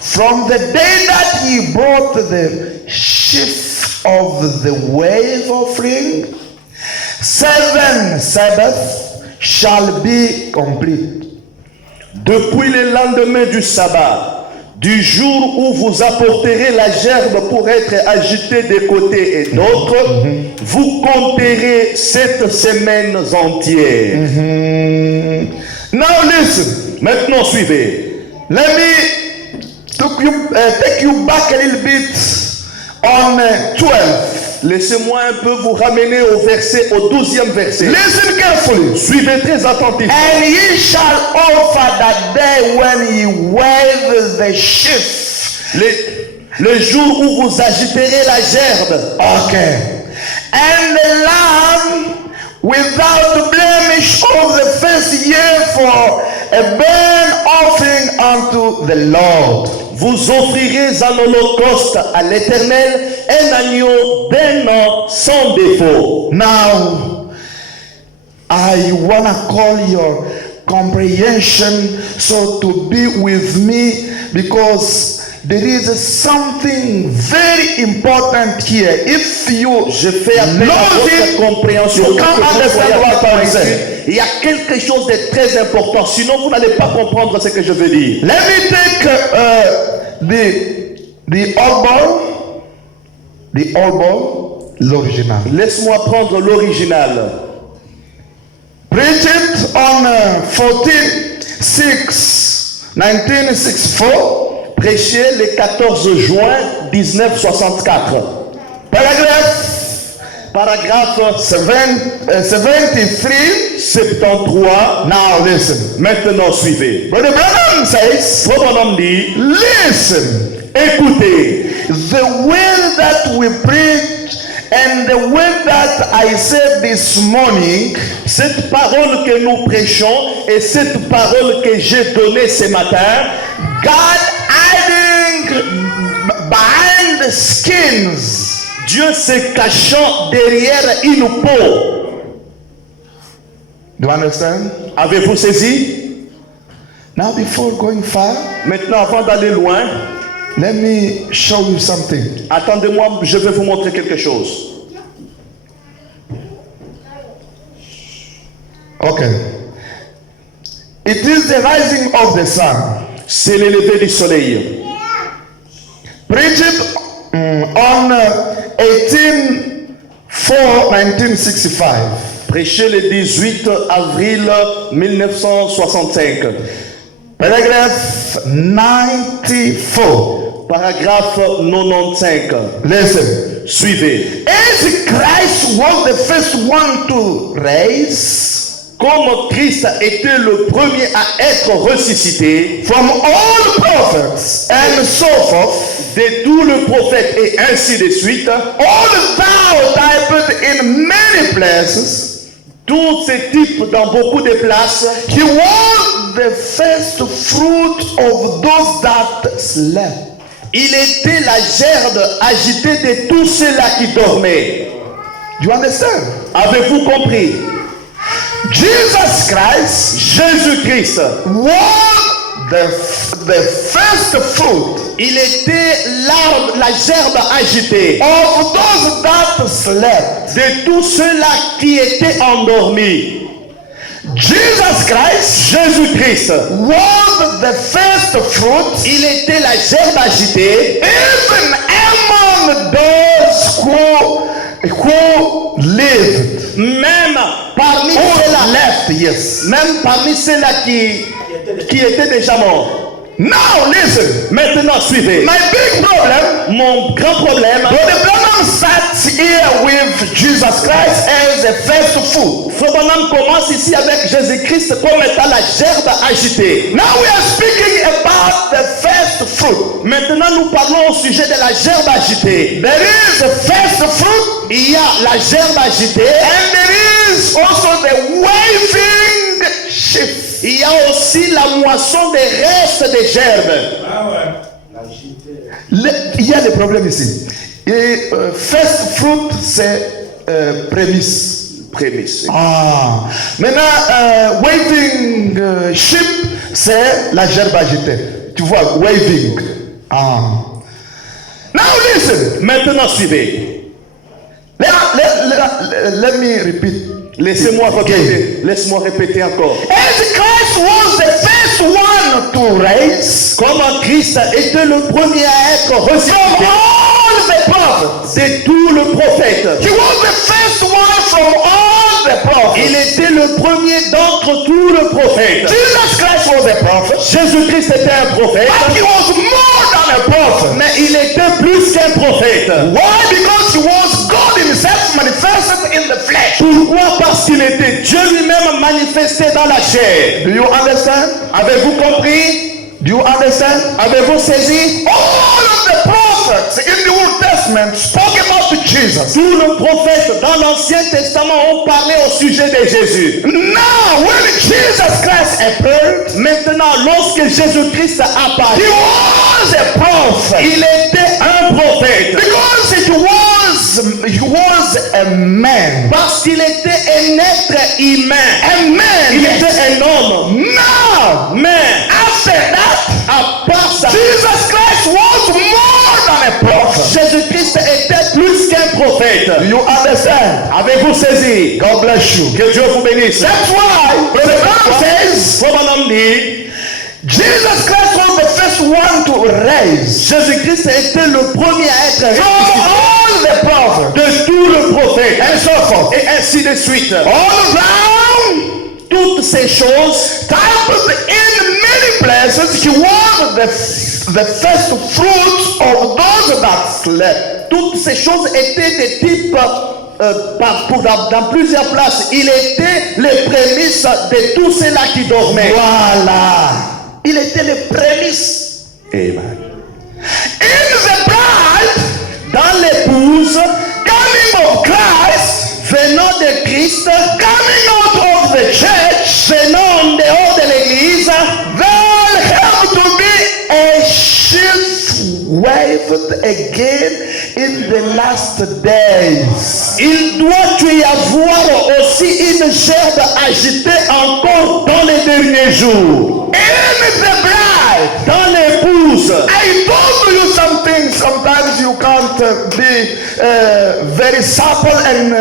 from the day that ye brought the sheaf of the wave offering. 7 Sabbaths shall be complete. Depuis le lendemain du sabbat, du jour où vous apporterez la gerbe pour être agitée de côté et d'autre, vous compterez 7 semaines entières. Now listen. Maintenant suivez. Let me take you back a little bit on 12. Laissez-moi un peu vous ramener au 12e verset. Listen carefully. Suivez très attentivement. And ye shall offer that day when ye wave the sheaf. Le jour où vous agiterez la gerbe. Okay. And the lamb without blemish of the first year for a burnt offering unto the Lord. Vous offrirez un holocauste à l'Éternel, un agneau d'un an sans défaut. Now, I want to call your comprehension so to be with me because there is something very important here. If you Je fais appel à votre compréhension. you can't understand what I'm saying. Il y a quelque chose de très important, sinon vous n'allez pas comprendre ce que je veux dire. Let me take the old ball, l'original. Laisse-moi prendre l'original. Preach it on 14/6/1964. Prêché le 14 juin 1964. Paragraphe 73. 73. Now listen. Maintenant suivez. Brother Branham says, Branham dit, listen, écoutez, the word that we preach and the word that I said this morning, cette parole que nous prêchons et cette parole que j'ai donnée ce matin, God hiding behind the skins. Dieu se cachant derrière une peau. Do you understand? Avez-vous saisi? Now before going far, Maintenant, avant d'aller loin, let me show you something. attendez-moi, je vais vous montrer quelque chose. Okay. It is the rising of the sun. C'est le lever du soleil. Preach it on 18/4/1965. Prêché le 18 avril 1965. Paragraph 94. Paragraphe 95. Listen. Suivez. As Christ was the first one to rise Comme Christ était le premier à être ressuscité from all prophets and so forth, de tous les prophètes et ainsi de suite, all thou typed in many places, tous ces types dans beaucoup de places, he was the first fruit of those that slept. il était la gerbe agitée de tous ceux-là qui dormaient. Do you understand? Avez-vous compris? Jesus Christ Jésus-Christ was the first fruit il était l'arbre, la gerbe agitée of those that slept. de tous ceux-là qui étaient endormis. Jesus Christ Jésus-Christ was the first fruit il était la gerbe agitée even among those who lived. même parmi Who ceux-là, left, yes. même parmi ceux-là qui étaient déjà morts. Now listen. Maintenant suivez. My big problem, Mon grand problème, Brother Branham sat here with Jesus Christ as the first fruit. Frère Branham commence ici avec Jésus-Christ comme étant la gerbe agitée. Now we are speaking about the first fruit. Maintenant nous parlons au sujet de la gerbe agitée. There is the first fruit Il y a la gerbe agitée and there is also the waving sheaf. il y a aussi la moisson des restes des gerbes. Il y a des problèmes ici. Et first fruit, c'est prémisse. Prémisse. Ah. Maintenant, waving sheep, c'est la gerbe agitée. Tu vois, waving. Ah. Now listen. Maintenant suivez. Let me repeat. Laissez-moi répéter. Laisse-moi répéter encore. As Christ was the first one to raise Comme Christ était le premier à être from ressuscité all the prophets. de tous les prophètes. He was the first one from all the prophets. Il était le premier d'entre tous les prophètes. Jesus Christ was a prophet, Jésus-Christ était un prophète, but he was more than a prophet. mais il était plus qu'un prophète. Why? Because he was God himself manifested in the flesh. Pourquoi? Parce qu'il était Dieu lui-même manifesté dans la chair. Do you understand? Avez-vous compris? Do you understand? Avez-vous saisi? All of the prophets prophets in the Old Testament spoke about Jesus. Tous les prophètes dans l'Ancien Testament ont parlé au sujet de Jésus. Now, when Jesus Christ appeared, Maintenant, lorsque Jésus-Christ apparaît, he was a prophet. il était un prophète. Because he was a man. Parce qu'il était un être humain. A man. Il Yes. était un homme. Now, Mais after that, à part ça, Jesus Christ was more than a prophet. Jésus-Christ était plus qu'un prophète. Do you understand? Avez-vous saisi? God bless you. Que Dieu vous bénisse. That's why the Bible says Comme un homme dit, Jesus Christ was the first one to raise Jésus-Christ était le premier à être from ressuscité all the prophets de tous les prophètes. and so forth. Et ainsi de suite. All around, Toutes ces choses, in many places, he was the first fruits of those that slept. toutes ces choses étaient des types dans plusieurs places. Il était les prémices de tous ceux-là qui dormaient. Voilà. Il était les prémices. Amen. In the bride, Dans l'épouse, coming of Christ, venant de Christ, coming out of the church, venant en dehors de l'église, there have to be a shift waved again in the last days. il doit y avoir aussi une gerbe agitée encore dans les derniers jours. In the bride, Dans l'épouse, I told you something. Sometimes you can't be very supple and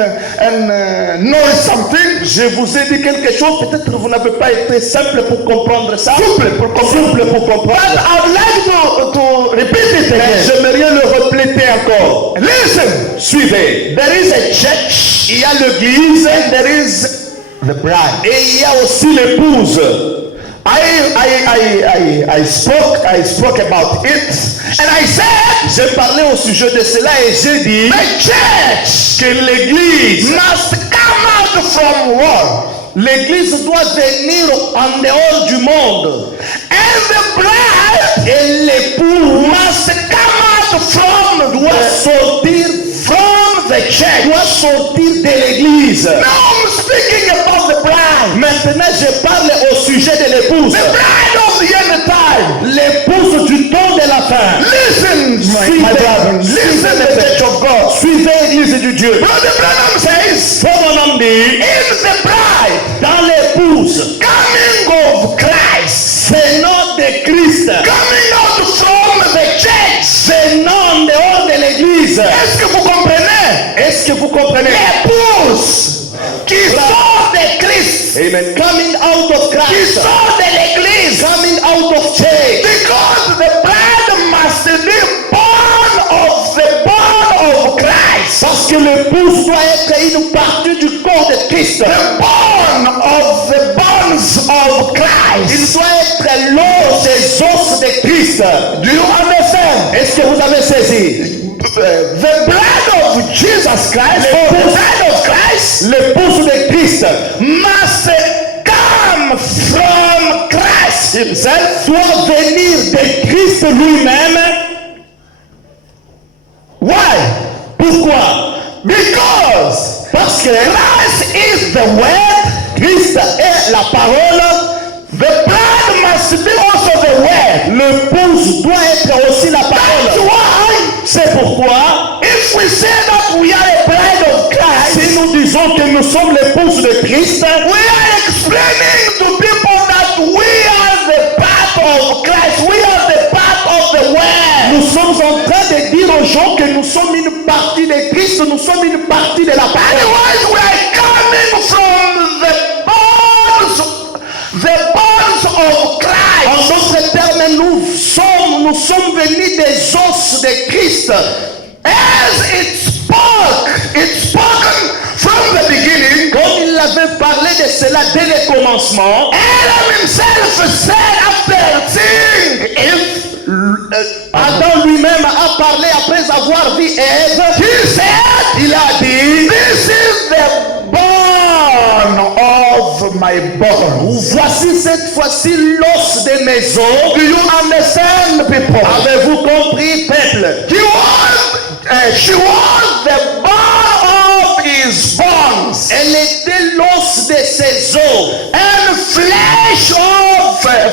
know something. je vous ai dit quelque chose, peut-être vous n'avez pas été simple pour comprendre ça. Souple pour comprendre. Souple pour But comprendre. I'd like to repeat it Mais again. j'aimerais le répéter encore. Listen, Suivez. there is a church Il y a l'église and there is the bride. et il y a aussi l'épouse. I spoke about it, and I said J'ai parlé au sujet de cela et j'ai dit the church que l'église, must come out from war, l'église doit venir en dehors du monde. and the bride Et l'époux must come out from doit sortir, the church. doit sortir de l'église. Now I'm speaking about the bride, Maintenant, je parle au sujet de l'épouse. the bride of the end time. L'épouse du temps de la fin. Listen, my brother, listen, the church of God. Suivez l'église du Dieu. Brother Branham says, Comme on en dit, in the bride, dans l'épouse, coming of Christ, venant de Christ, coming out from the church. venant en dehors de l'église. Est-ce que vous comprenez? Est-ce que vous comprenez? L'épouse qui sort de Christ, Amen. Coming out of qui Christ. sort de l'église, Coming out of church. because the bride must be born of Christ, Parce que l'épouse doit être une partie du corps de Christ. the born of the bones of Il Christ. doit être l'os des os de Christ. Do you understand? Est-ce que vous avez saisi? The blood of Jesus Christ, or the bride of Christ, L'épouse de Christ must come from Christ himself. doit venir de Christ lui-même. Why? Pourquoi? Because Parce que Christ is the word. Christ est la parole. The bride must be also the word. L'épouse doit être aussi la That's parole. why, C'est pourquoi, if we say that we are a bride of Christ, si nous disons que nous sommes l'épouse de Christ, we are explaining to people that we are the part of Christ. We are the part of the word. nous sommes en train de dire aux gens que nous sommes une partie de Christ, nous sommes une partie de la parole. Otherwise, we are coming from the bones of Christ. En d'autres termes, nous sommes venus des os de Christ. As it's spoken from the beginning. Comme il avait parlé de cela dès le commencement, Adam himself said after seeing Eve, Adam lui-même a parlé après avoir vu Ève. he said, Il a dit, this is the bone of of my bones. Voici cette fois-ci l'os de mes os. Do you understand, people? Avez-vous compris, peuple? She was the bone of his bones, Elle était l'os de ses os. and flesh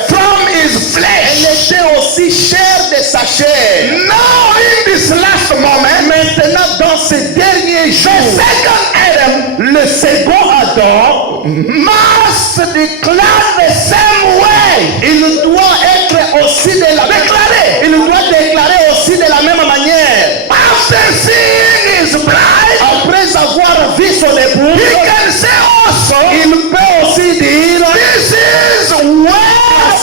from his Elle flesh. était aussi chair de sa chair. Now, in this last moment, Maintenant, dans ces derniers the jours, second Adam le second Adam, must declare the same way. il doit être aussi de la même Déclarer. Il doit déclarer aussi de la même manière. After seeing his bride, Après avoir vu son he épouse, can say also, il peut aussi dire this is word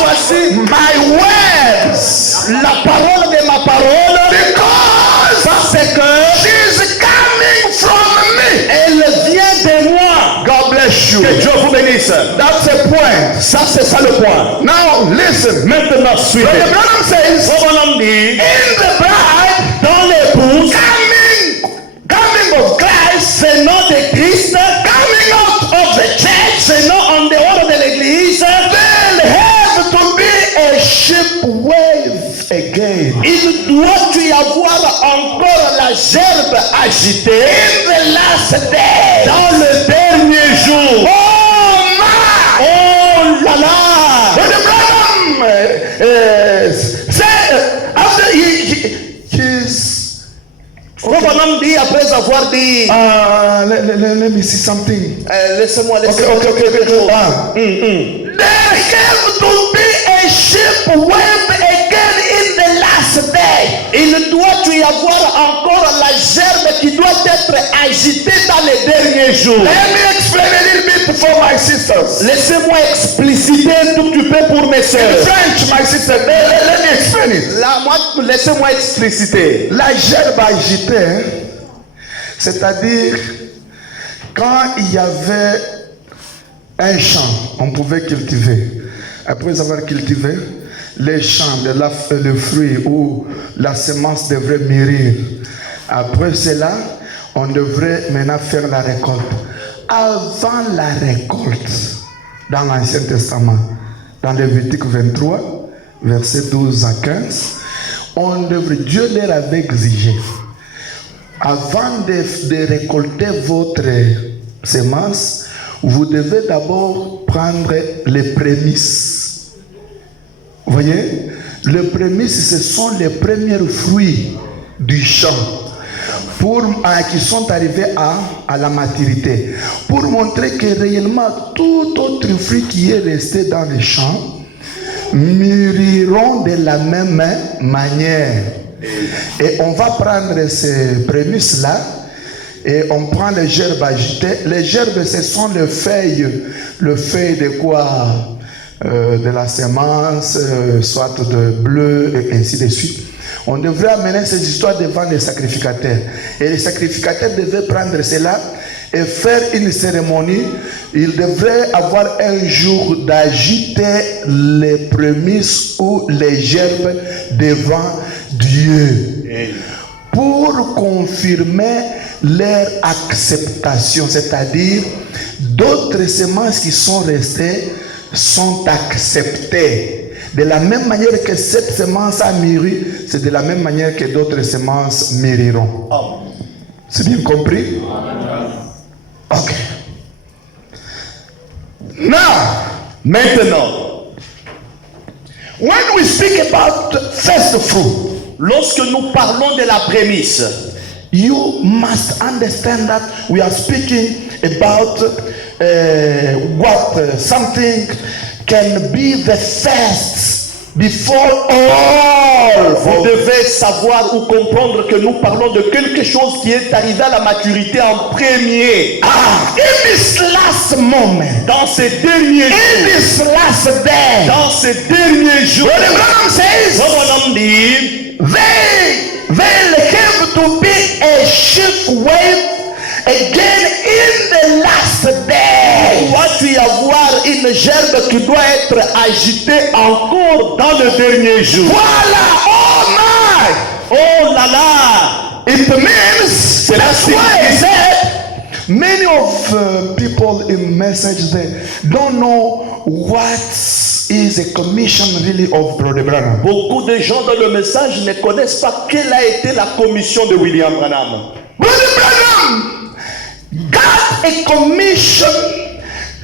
voici of my words. la parole de ma parole, Because parce que she's coming from me. elle vient de moi. God bless you. Que Dieu vous bénisse. That's a point. Ça, c'est ça le point. Now listen. Maintenant, suivez. Brother Branham says, Comme on a dit, in the bride, dans l'épouse, coming of Christ, venant de Christ, coming out of the church, venant en dehors de l'église, they'll have to be a ship wave again. il doit y avoir encore la gerbe agitée In the last day. dans le dernier jour. Oh my! Oh là là! Brother Branham said after he's Comme on a dit après avoir dit, let me see something. laissez-moi Okay. quelque chose. There have to be a ship wave again in the last day. Il doit y avoir encore la gerbe qui doit être agitée dans les derniers jours. Let me explain a little bit for my sisters. Laissez-moi expliciter un tout petit peu pour mes In sœurs. French, my sister, let me explain it. Là, moi, laissez-moi expliciter. La gerbe agitée, hein, c'est-à-dire quand il y avait un champ, on pouvait cultiver. Après avoir cultivé, les champs, le fruit ou la semence devrait mûrir. Après cela, on devrait maintenant faire la récolte. Avant la récolte, dans l'Ancien Testament, dans Lévitique 23, versets 12 à 15, Dieu leur avait exigé, avant de récolter votre semence, vous devez d'abord prendre les prémices. Vous voyez, les prémices, ce sont les premiers fruits du champ qui sont arrivés à la maturité. Pour montrer que réellement, tout autre fruit qui est resté dans les champs mûriront de la même manière. Et on va prendre ces prémices-là et on prend les gerbes agitées. Les gerbes, ce sont les feuilles de quoi de la semence, soit de bleu et ainsi de suite. On devrait amener ces histoires devant les sacrificateurs. Et les sacrificateurs devaient prendre cela et faire une cérémonie. Ils devraient avoir un jour d'agiter les prémices ou les gerbes devant Dieu pour confirmer leur acceptation, c'est-à-dire d'autres semences qui sont restées sont acceptées. De la même manière que cette semence a mûri, c'est de la même manière que d'autres semences mûriront. C'est bien compris? Ok. Now, Maintenant, when we speak about first fruit, lorsque nous parlons de la prémisse, you must understand that we are speaking about something can be the first before all. vous devez savoir ou comprendre que nous parlons de quelque chose qui est arrivé à la maturité en premier. In this last moment, Dans ces derniers in jours, this last day, dans ces derniers jours, Brother Branham says, comme on a dit, they'll have to be a shift wave again in the last day. doit y avoir une gerbe qui doit être agitée encore dans le dernier jour. Voilà, oh my! Oh là là! It means, that's why he said, Many of people in message, they don't know what is a commission really of Brother Branham. Beaucoup de gens dans le message ne connaissent pas quelle a été la commission de William Branham. Brother Branham got a commission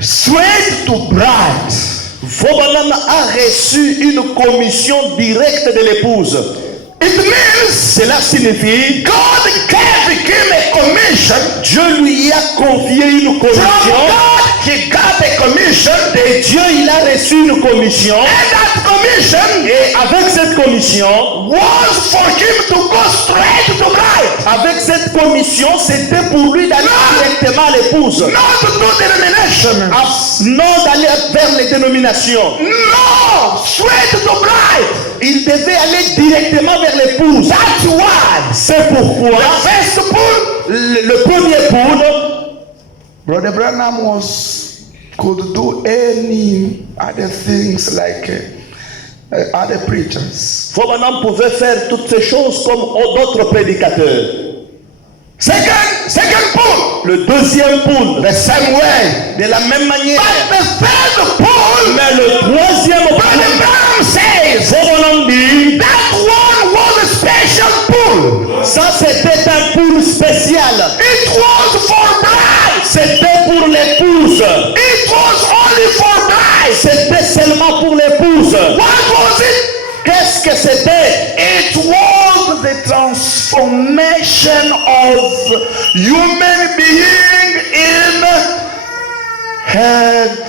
straight to bride. Branham a reçu une commission directe de l'épouse. It means Cela signifie God gave him a commission. Dieu lui a confié une From commission. God, he got a commission. De Dieu, il a reçu une commission. And that commission Et avec cette commission, was for him to go straight to bride. avec cette commission, c'était pour lui d'aller directement à l'épouse. Not to do denomination. Non d'aller vers les dénominations. No, straight to bride. Il devait aller directement vers l'épouse. That's why. C'est pourquoi The first pool, le premier poule, Brother Branham could do any other things like other preachers. Branham pouvait faire toutes ces choses comme d'autres prédicateurs. Second pool, Le deuxième poule, the same way. de la même manière. But the third pool, Mais le troisième Brother poule, Branham says Branham dit, that one was a special pool. ça c'était un poule spécial. It was for bride. C'était pour l'épouse. It was only for bride. C'était seulement pour l'épouse. What was it? Qu'est-ce que c'était? It was the transformation of human being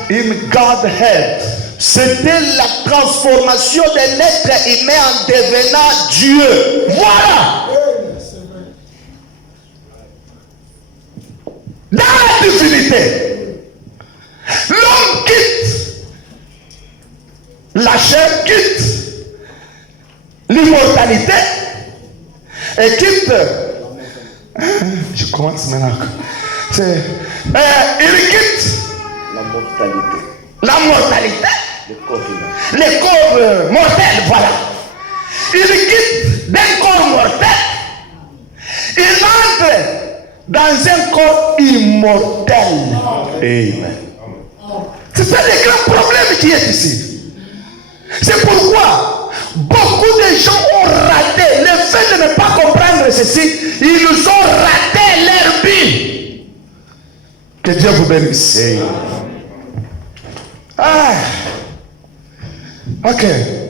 in Godhead. C'était la transformation d'un être humain en devenant Dieu. Voilà. Dans la divinité, l'homme quitte, la chair quitte l'immortalité et quitte. Je commence maintenant. Il quitte La mortalité. la mortalité, Le corps humain. les corps mortels, voilà. Il quitte d'un corps mortel, il entre dans un corps immortel. Amen. C'est ça le grand problème qui est ici. C'est pourquoi beaucoup de gens ont raté le fait de ne pas comprendre ceci. Ils ont raté leur but. Que Dieu vous bénisse. Okay.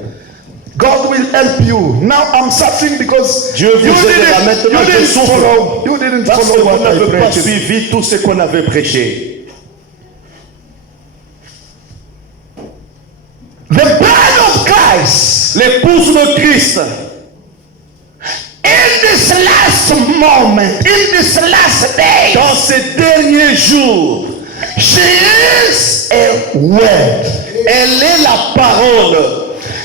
God will help you. Now I'm suffering because Dieu vous aidera maintenant. you Je didn't souffre follow. You didn't parce que follow vous what I n'avez pas preached. suivi tout ce qu'on avait prêché. The bride of Christ, L'épouse de Christ, in this last moment, in this last day, dans ces derniers jours, she is a word. elle est la parole.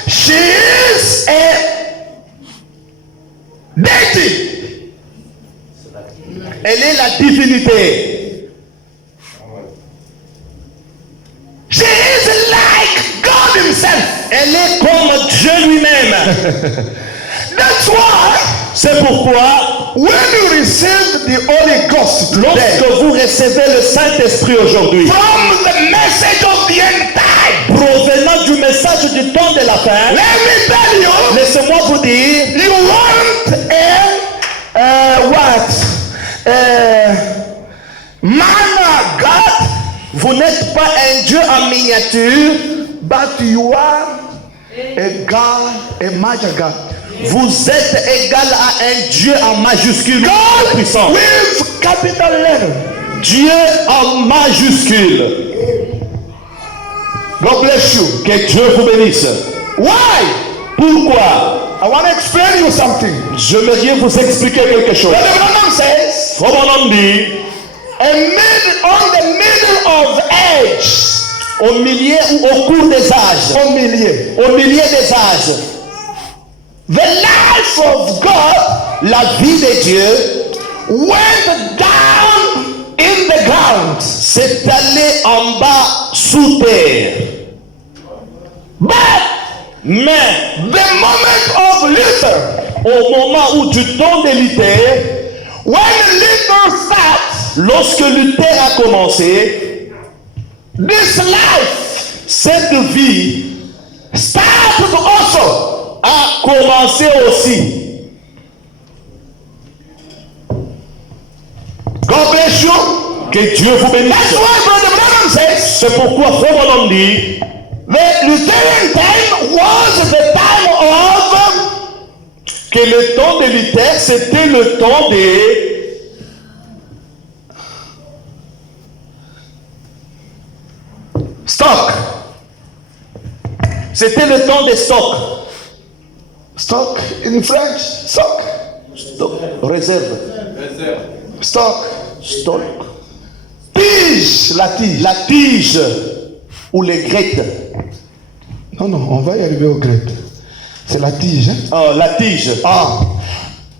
She is a deity. Elle est la divinité. She is like God himself. Elle est comme Dieu lui-même. That's why C'est pourquoi, when you receive the Holy Ghost today, lorsque vous recevez le Saint-Esprit aujourd'hui, from the message of the end time, provenant du message du temps de la fin, let me tell you, laissez-moi vous dire, you want man God, vous n'êtes pas un Dieu en miniature, but you are a God, a major God. vous êtes égal à un Dieu en majuscule God puissant. with capital letter. Dieu en majuscule. God bless you. Que Dieu vous bénisse. Why? Pourquoi? I want to explain you something. J'aimerais vous expliquer quelque chose. Brother Branham says, Comme on dit, on the middle of age, au milieu ou au cours des âges, au milieu, au milieu des âges, the life of God, la vie de Dieu went down in the ground. s'est allée en bas sous terre. But Mais the moment of Luther, au moment où du temps de Luther, when Luther sat lorsque Luther a commencé, this life cette vie started also. a commencé aussi. God bless you. Que Dieu vous bénisse. That's why Brother Branham says C'est pourquoi Frère Branham dit, the Lutheran time was the time of que le temps de Luther, c'était le temps des stock. c'était le temps des stocks. Stock in French. Stock. Stock, réserve. Stock. Stock. Tige. La tige. La tige ou les grettes. Non, non, on va y arriver au grec. C'est la tige. Hein? Ah, la tige. Ah.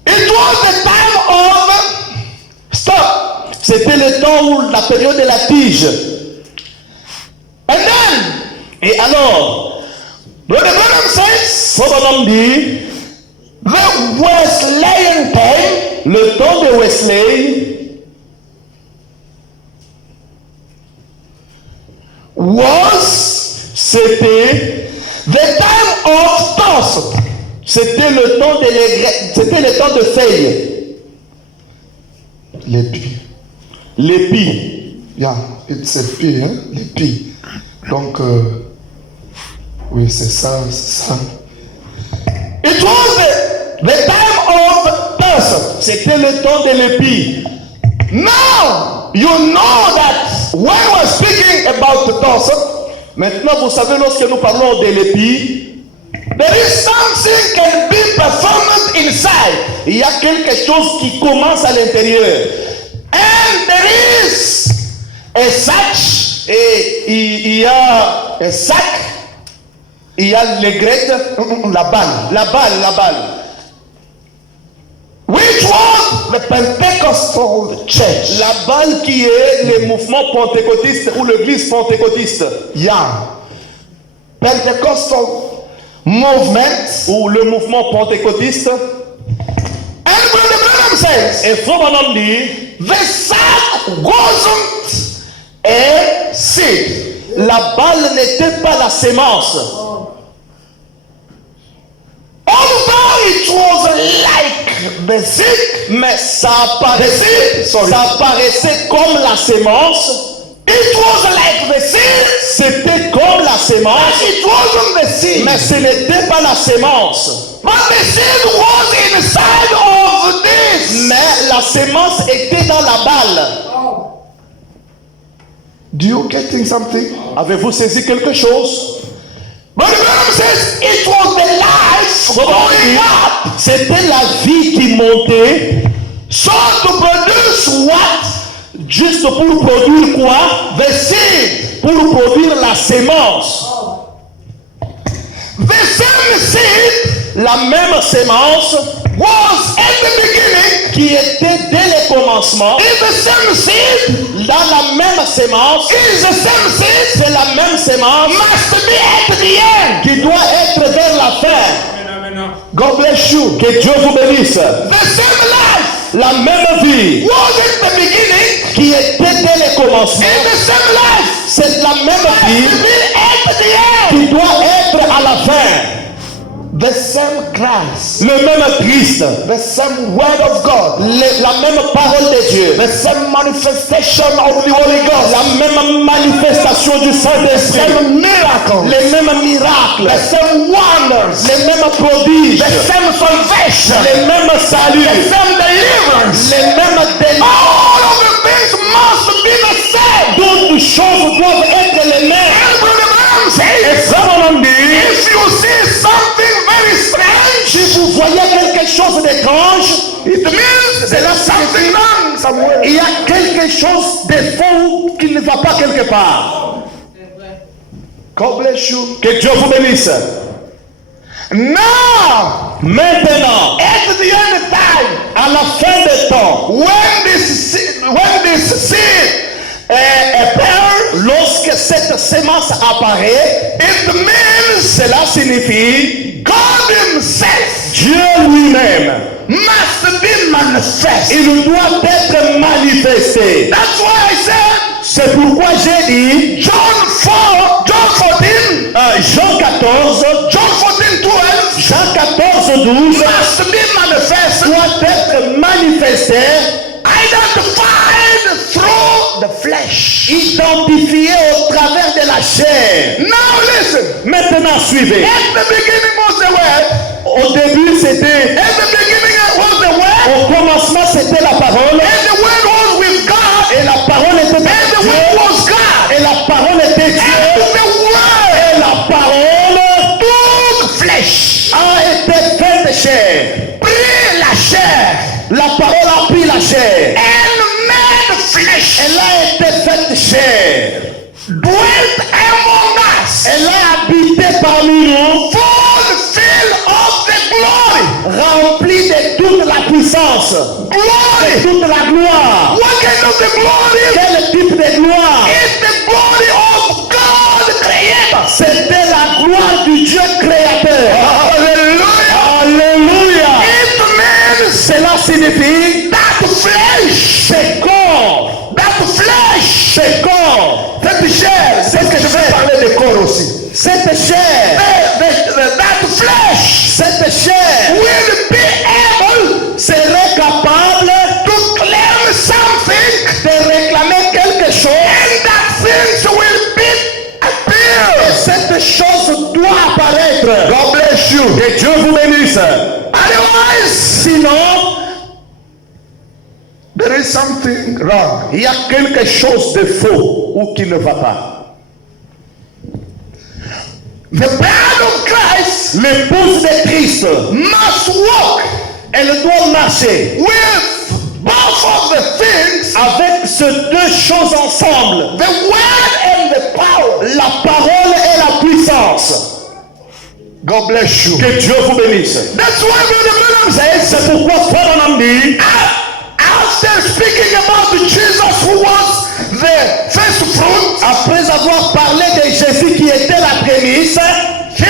It was the time of stock. C'était le temps où la période de la tige. And then, Et alors, Brother Branham says, Frère Branham dit, the Wesleyan time le temps de Wesley c'était the time of Thorson. c'était le temps c'était le temps de feuilles. L'épi. L'épi. Yeah, it's a pea, hein? L'épi. Donc, oui, c'est ça, c'est ça. It was the time of Thorson. C'était le temps de l'épi. Now, you know that when we're speaking about the Thorson, Maintenant, vous savez, lorsque nous parlons de l'épi, there is something can be performed inside. il y a quelque chose qui commence à l'intérieur. And there is a sac, Et il y a a sac, il y a les grettes, la balle, la balle, which was the Pentecostal church. la balle qui est le mouvement pentecôtiste ou l'église pentecôtiste. Yeah. Pentecostal movement. Ou le mouvement pentecôtiste. And Brother Branham says, Et Frère Branham dit, the sack wasn't a seed. la balle n'était pas la sémence. Although it was like the seed, Mais ça apparaissait, Sorry. ça apparaissait comme la sémence. it was like the seed, C'était comme la but sémence. it wasn't the seed. Mais ce n'était pas la sémence. But the seed was inside of this. Mais la sémence était dans la balle. Do you getting something? Avez-vous saisi quelque chose? Brother Branham says it was the life going up. C'était la vie qui montait. So to produce what? Juste pour produire quoi? The seed. Pour produire la sémence. The same seed La même sémence was at the beginning. qui était dès le commencement. Is the same seed. Dans la même sémence, Is the same seed. c'est la même sémence Must be at the end. qui doit être vers la fin. God bless you. Que Dieu vous bénisse. The same life La même vie was at the beginning. qui était dès le commencement, And the same life c'est la même must vie be at the end. qui doit être à la fin. The same Christ. Le même Christ, The same word of God. la même parole de Dieu, The same manifestation of the Holy Ghost. la même manifestation du The Saint-Esprit, same miracles. les mêmes miracles, The same wonders. les mêmes prodiges, The same salvation. les mêmes The saluts, same deliverance. les mêmes délits. All of the things must be the same. Toutes les choses doivent être les mêmes. And Brother Branham Et says, ça, on dit, if you see something very strange, si vous voyez quelque chose d'étrange, it means there is something wrong somewhere. il y a quelque chose de faux qui ne va pas quelque part. God bless you. Que Dieu vous bénisse. Now, Maintenant, at the end of time, à la fin des temps, when this seed appears, lorsque cette sémence apparaît, it means cela signifie God himself Dieu lui-même, must be manifest. il doit être manifesté. That's why I said C'est pourquoi j'ai dit, John 14, Jean 14, John 14, 12 Jean 14, 12, must be manifest, doit être manifesté, identified through the flesh. identifié au travers de la chair. Now listen. Maintenant, suivez. At the beginning was the word. Au début, c'était, At the beginning was the word. au commencement, c'était la parole. And the word was with God. Et la parole était And the avec Dieu. word was God. Et la parole était Dieu. And the word Et la parole took flesh. a été faite chair. Pris la chair. La parole a pris la chair. And made flesh. Elle a été faite chair. Dwelt among us. Elle a habité parmi nous, Fulfill of the glory. remplie de toute la puissance, de Glory. toute la gloire. What kind of the glory? Quel type de gloire? It's the glory of God creator. C'était la gloire du Dieu créateur. Hallelujah. Alléluia. It means Cela signifie that flesh. ce corps, That flesh. ce corps, Cette chair. C'est que je vais parler des corps aussi. cette chair, That flesh cette chair will be able serait capable to claim something. de réclamer quelque chose. And that things will be appear. Cette chose doit apparaître. God bless you. Que Dieu vous bénisse. Otherwise, Sinon, there is something wrong. il y a quelque chose de faux ou qui ne va pas. The bride of Christ L'épouse de Christ, must walk elle doit marcher with both of the things, avec ces deux choses ensemble. the word and the power. La parole et la puissance. God bless you. Que Dieu vous bénisse. That's why Brother Branham says, C'est pourquoi Frère Branham dit, after speaking about the Jesus who was the first fruit, après avoir parlé de Jésus qui était la prémisse, he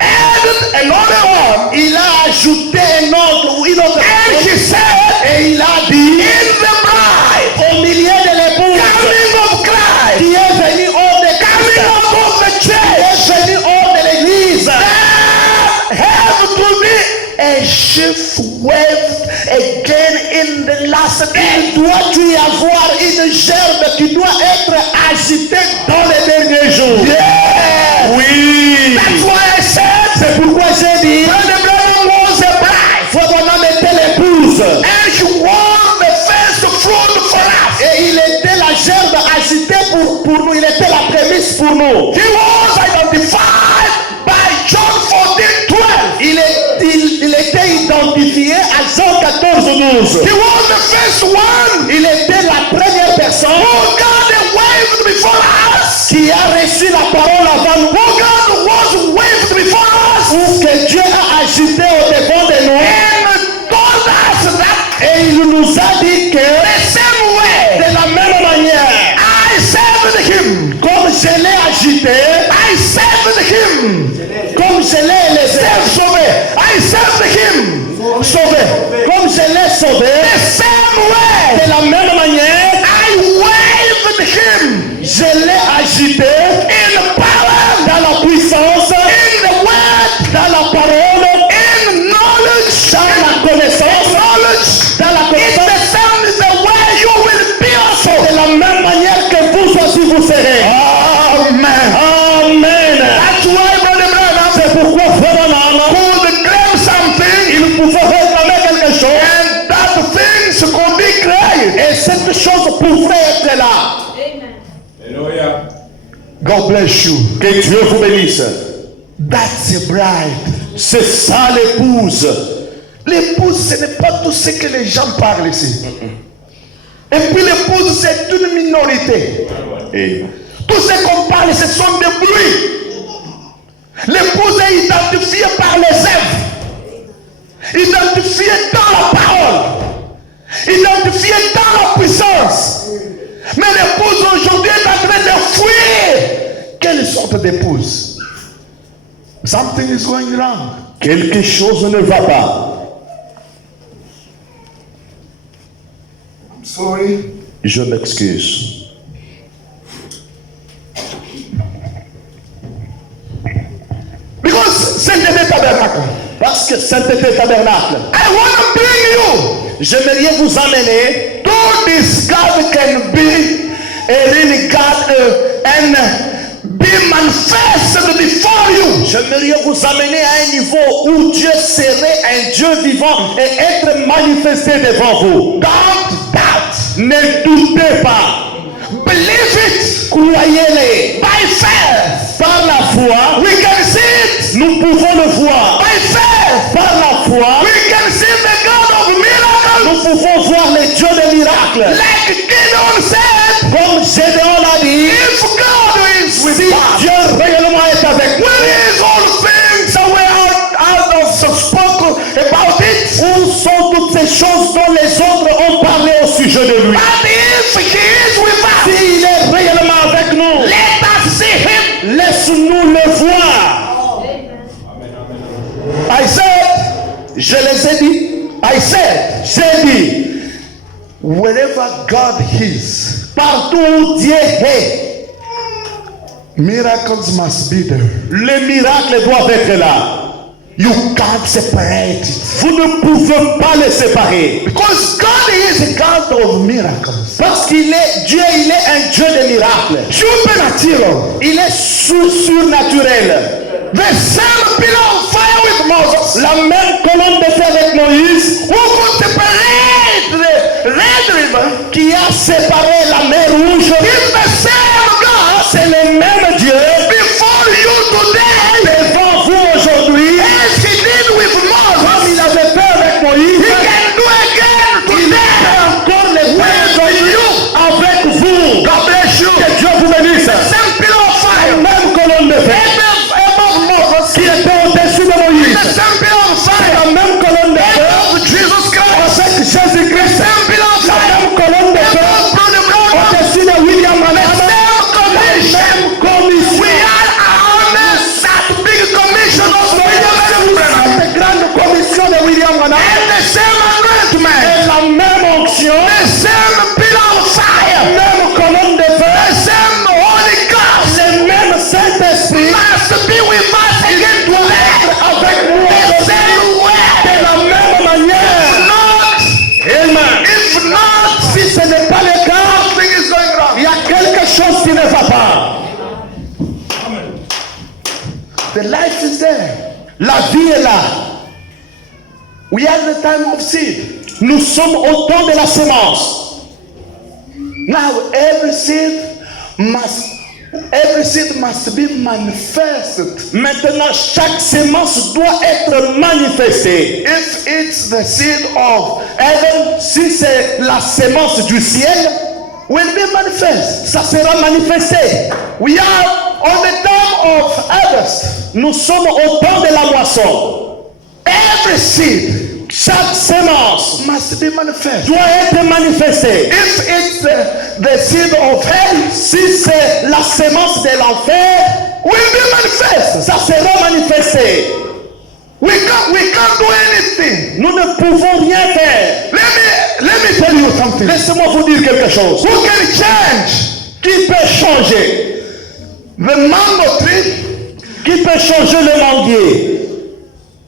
added another one. il a ajouté un autre ou une autre And he chose, said, et il a dit, in the bride, au milieu de l'épouse coming of Christ, qui est venu hors de coming Christ, out of the qui church, est venu hors de l'église, there have to be a shift wave again in the last day. il doit y avoir une gerbe qui doit être agitée dans les derniers jours. Yeah. Oui. That's why I said, C'est pourquoi j'ai dit, Brother Branham was a bride, Frère Branham était l'épouse. and she was the first fruit for us. Et il était la gerbe agitée pour nous. Il était la prémisse pour nous. He was identified by John 14:12. Il était identifié à Jean 14, 12. He was the first one Il était la première personne who got waved before us. qui a reçu la parole avant nous. Who God was waved before us. Ou que Dieu a agité au devant de nous. And told us that Et il nous a dit que the same way de la même manière, I served him. comme je l'ai agité, I served him. comme je l'ai laissé sauver, I served him. sauvé, comme je l'ai sauvé, The same way de la même manière, I waved him je l'ai agité in power, dans la puissance, in the word, dans la parole, in knowledge, dans la connaissance, knowledge. dans la It's connaissance, the same is the way you will be also. de la même manière que vous aussi vous serez. Amen. Amen. That's why Brother Branham C'est pourquoi Frère Branham, could claim something il pouvait réclamer quelque chose and that things could be created. et cette chose pouvait être là. God bless you. Que Dieu vous bénisse. That's a bride. C'est ça l'épouse. L'épouse, ce n'est pas tout ce que les gens parlent ici. Et puis l'épouse, c'est une minorité. Et Tout ce qu'on parle, ce sont des bruits. L'épouse est identifiée par les œuvres, identifiée dans la parole, identifiée dans la puissance. Mais l'épouse aujourd'hui est en train de fuir. Quelle sorte d'épouse? Something is going wrong. Quelque chose ne va pas. I'm sorry. Je m'excuse. Because Saint-Étienne Tabernacle. Parce que Saint-Étienne Tabernacle, I want to bring you j'aimerais vous emmener to this God can be a really God and be manifested before you. J'aimerais vous amener à un niveau où Dieu serait un Dieu vivant et être manifesté devant vous. Don't doubt. Ne doutez pas. Believe it. Croyez-les. By faith. Par la foi, We can see it. nous pouvons le voir. By faith. Par la foi, We can see the God of miracles. nous pouvons voir les dieux des miracles. Like Gideon said, Comme Gédéon l'a dit, if God is with si us, Dieu réellement est avec nous, where is all things that were out of spoken about it? où sont toutes ces choses dont les autres ont parlé au sujet de lui? But if he is with us, S'il est réellement avec nous, let us see him. laisse-nous le voir. I said, Je les ai dit, j'ai dit, wherever God is, partout où Dieu est, miracles must be there. les miracles doivent être là. You can't separate it. Vous ne pouvez pas les séparer. Because God is a God of miracles. Parce qu'il est Dieu, il est un Dieu de miracles. Supernatural. Il est surnaturel. The same pillar of fire with Moses. La même colonne de feu avec Moïse Who could separate the Red River? qui a séparé la mer rouge. Is the same God C'est le même Dieu before you today devant vous aujourd'hui. as he did with Comme Moses. il avait fait avec He Moïse, can do again il fait today encore les with choses you. avec vous. God bless you. Que Dieu vous bénisse. Same pillar of La fire. même colonne de feu Above Moses. qui était au-dessus de Moïse. The same pillar of La fire. même colonne de feu Above Jesus Christ. avec Jésus-Christ. Same pillar of La fire. même colonne de feu Above Brother Brown. au-dessus de William The Branham. same La commission. même commission. We are under that big commission of William Branham. Cette grande commission de William Branham. And the same anointment. Et la même onction. The same pillar of La fire. même colonne de feu. The same Holy Ghost Le même Saint-Esprit must be with us again today. avec nous The same de way. la même manière. Amen. If not, Si ce n'est pas le cas, something is going wrong. il y a quelque chose qui ne va pas. The life is there. La vie est là. We are the time of seed. Nous sommes au temps de la sémence. Now every seed must be manifested. Maintenant, chaque sémence doit être manifestée. If it's the seed of Heaven, si c'est la sémence du ciel, will be manifest. ça sera manifesté. We are on the time of harvest. Nous sommes au temps de la moisson. Every seed Chaque sémence must be manifest. doit être manifestée. If it's the seed of hell, Si c'est la sémence de l'enfer, will be manifest. ça sera manifesté. We can't do anything. Nous ne pouvons rien faire. Let me tell you something. Laissez-moi vous dire quelque chose. Who can change Qui peut changer? the mango tree Qui peut changer le manguier?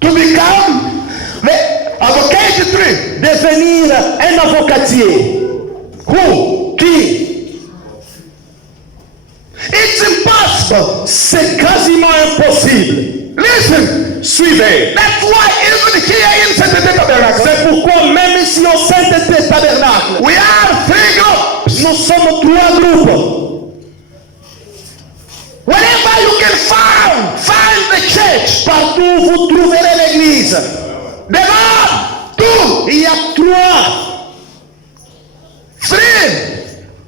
to become the avocado tree? Devenir un avocatier? Who? Qui? It's impossible. C'est quasiment impossible. Listen. Suivez. That's why even here in Saint-Étienne Tabernacle, C'est pourquoi même ici au Saint-Étienne Tabernacle, we are 3 groups. nous sommes 3 groupes. Wherever you can find the church. Partout où vous trouverez l'église, There are 2, il y a 3. 3.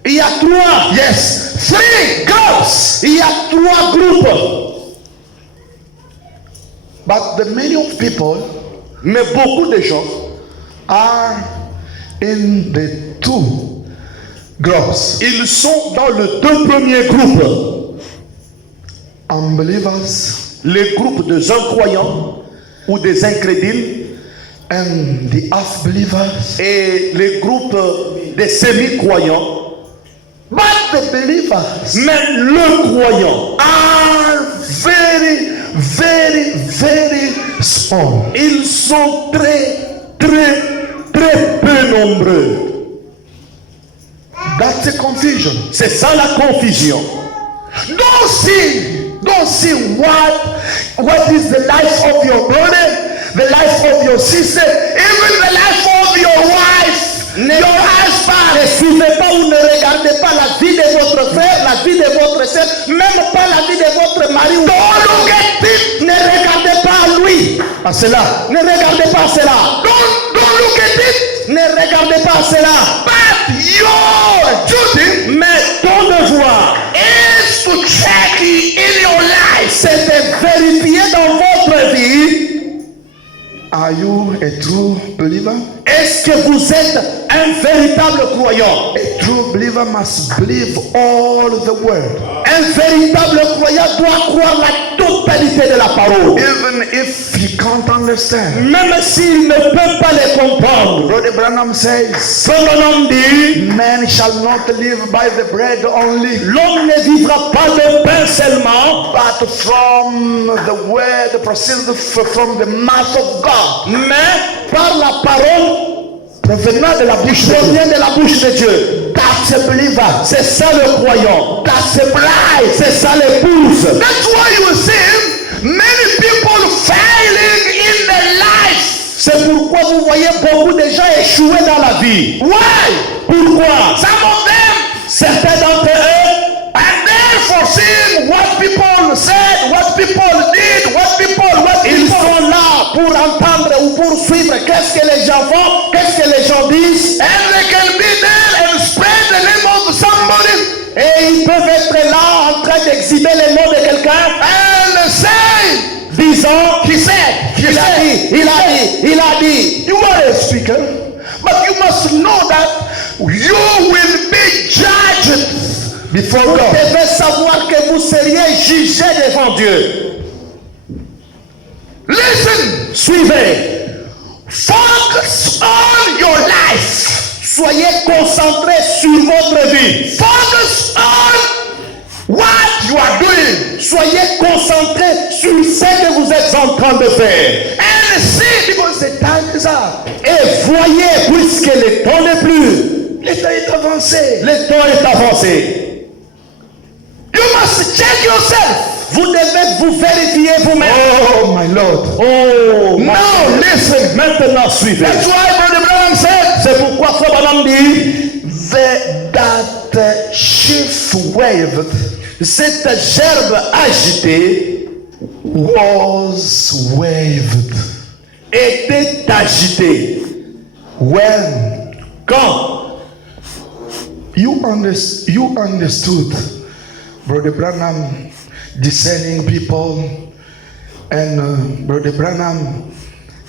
Il y a 3. Yes, 3 groups. Il y a 3 groupes. But the many of people Mais beaucoup de gens are in the 2 groups. ils sont dans le 2 premiers groupes. Unbelievers les groupes des incroyants ou des incrédules and the half-believers. et les groupes des semi-croyants. But the believers Mais le croyant, are very, very, very small. ils sont très peu nombreux. That's a confusion. C'est ça la confusion. Don't see what is the life of your brother, the life of your sister, even the life of your wife, your husband. Ne suivez pas ou ne regardez pas la vie de votre frère, la vie de votre soeur, même pas la vie de votre mari. Don't look at it. Ne regardez pas à lui. À cela. Ne regardez pas à cela. Don't look at it. Ne regardez pas à cela. But your duty Mais ton devoir, is to check in your life. c'est de vérifier dans votre vie. Are you a true believer? Est-ce que vous êtes un véritable croyant? A true believer must believe all the word. Un véritable croyant doit croire la totalité de la parole. Even if he can't understand. Même s'il ne peut pas les comprendre. Brother Branham says, Son homme dit, man shall not live by the bread only, l'homme ne vivra pas de pain seulement, but from the word that proceeds from the mouth of God. mais par la parole Provenant de la bouche de Dieu. provient de la bouche de Dieu. That's a believer. C'est ça le croyant. That's a bride. C'est ça l'épouse. That's why you see many people failing in their life. C'est pourquoi vous voyez beaucoup de gens échouer dans la vie. Why? Pourquoi? Some of them, Certains d'entre eux, and then foreseeing what people said, what people did, ils sont là pour entendre ou pour suivre qu'est-ce que les gens font, qu'est-ce que les gens disent. and they can be there and spread the name of somebody Et ils peuvent être là en train d'exhiber le nom de quelqu'un, and say, disant, he said, il a dit. You are a speaker, but you must know that you will be judged before Vous God. devez savoir que vous seriez jugé devant Dieu. Listen, Suivez. focus on your life. Soyez concentrés sur votre vie. Focus on what you are doing. Soyez concentrés sur ce que vous êtes en train de faire. And see, because the time is up. Et voyez, puisque le temps n'est plus, Le temps est avancé. le temps est avancé. You must check yourself. Vous devez vous vérifier vous-même. Oh, my Lord. Oh, Now listen. maintenant suivez. That's why Brother Branham said, C'est pourquoi Frère Branham dit, that sheaf waved cette gerbe agitée was waved était agitée. when Quand you understood Brother Branham discerning people and Brother Branham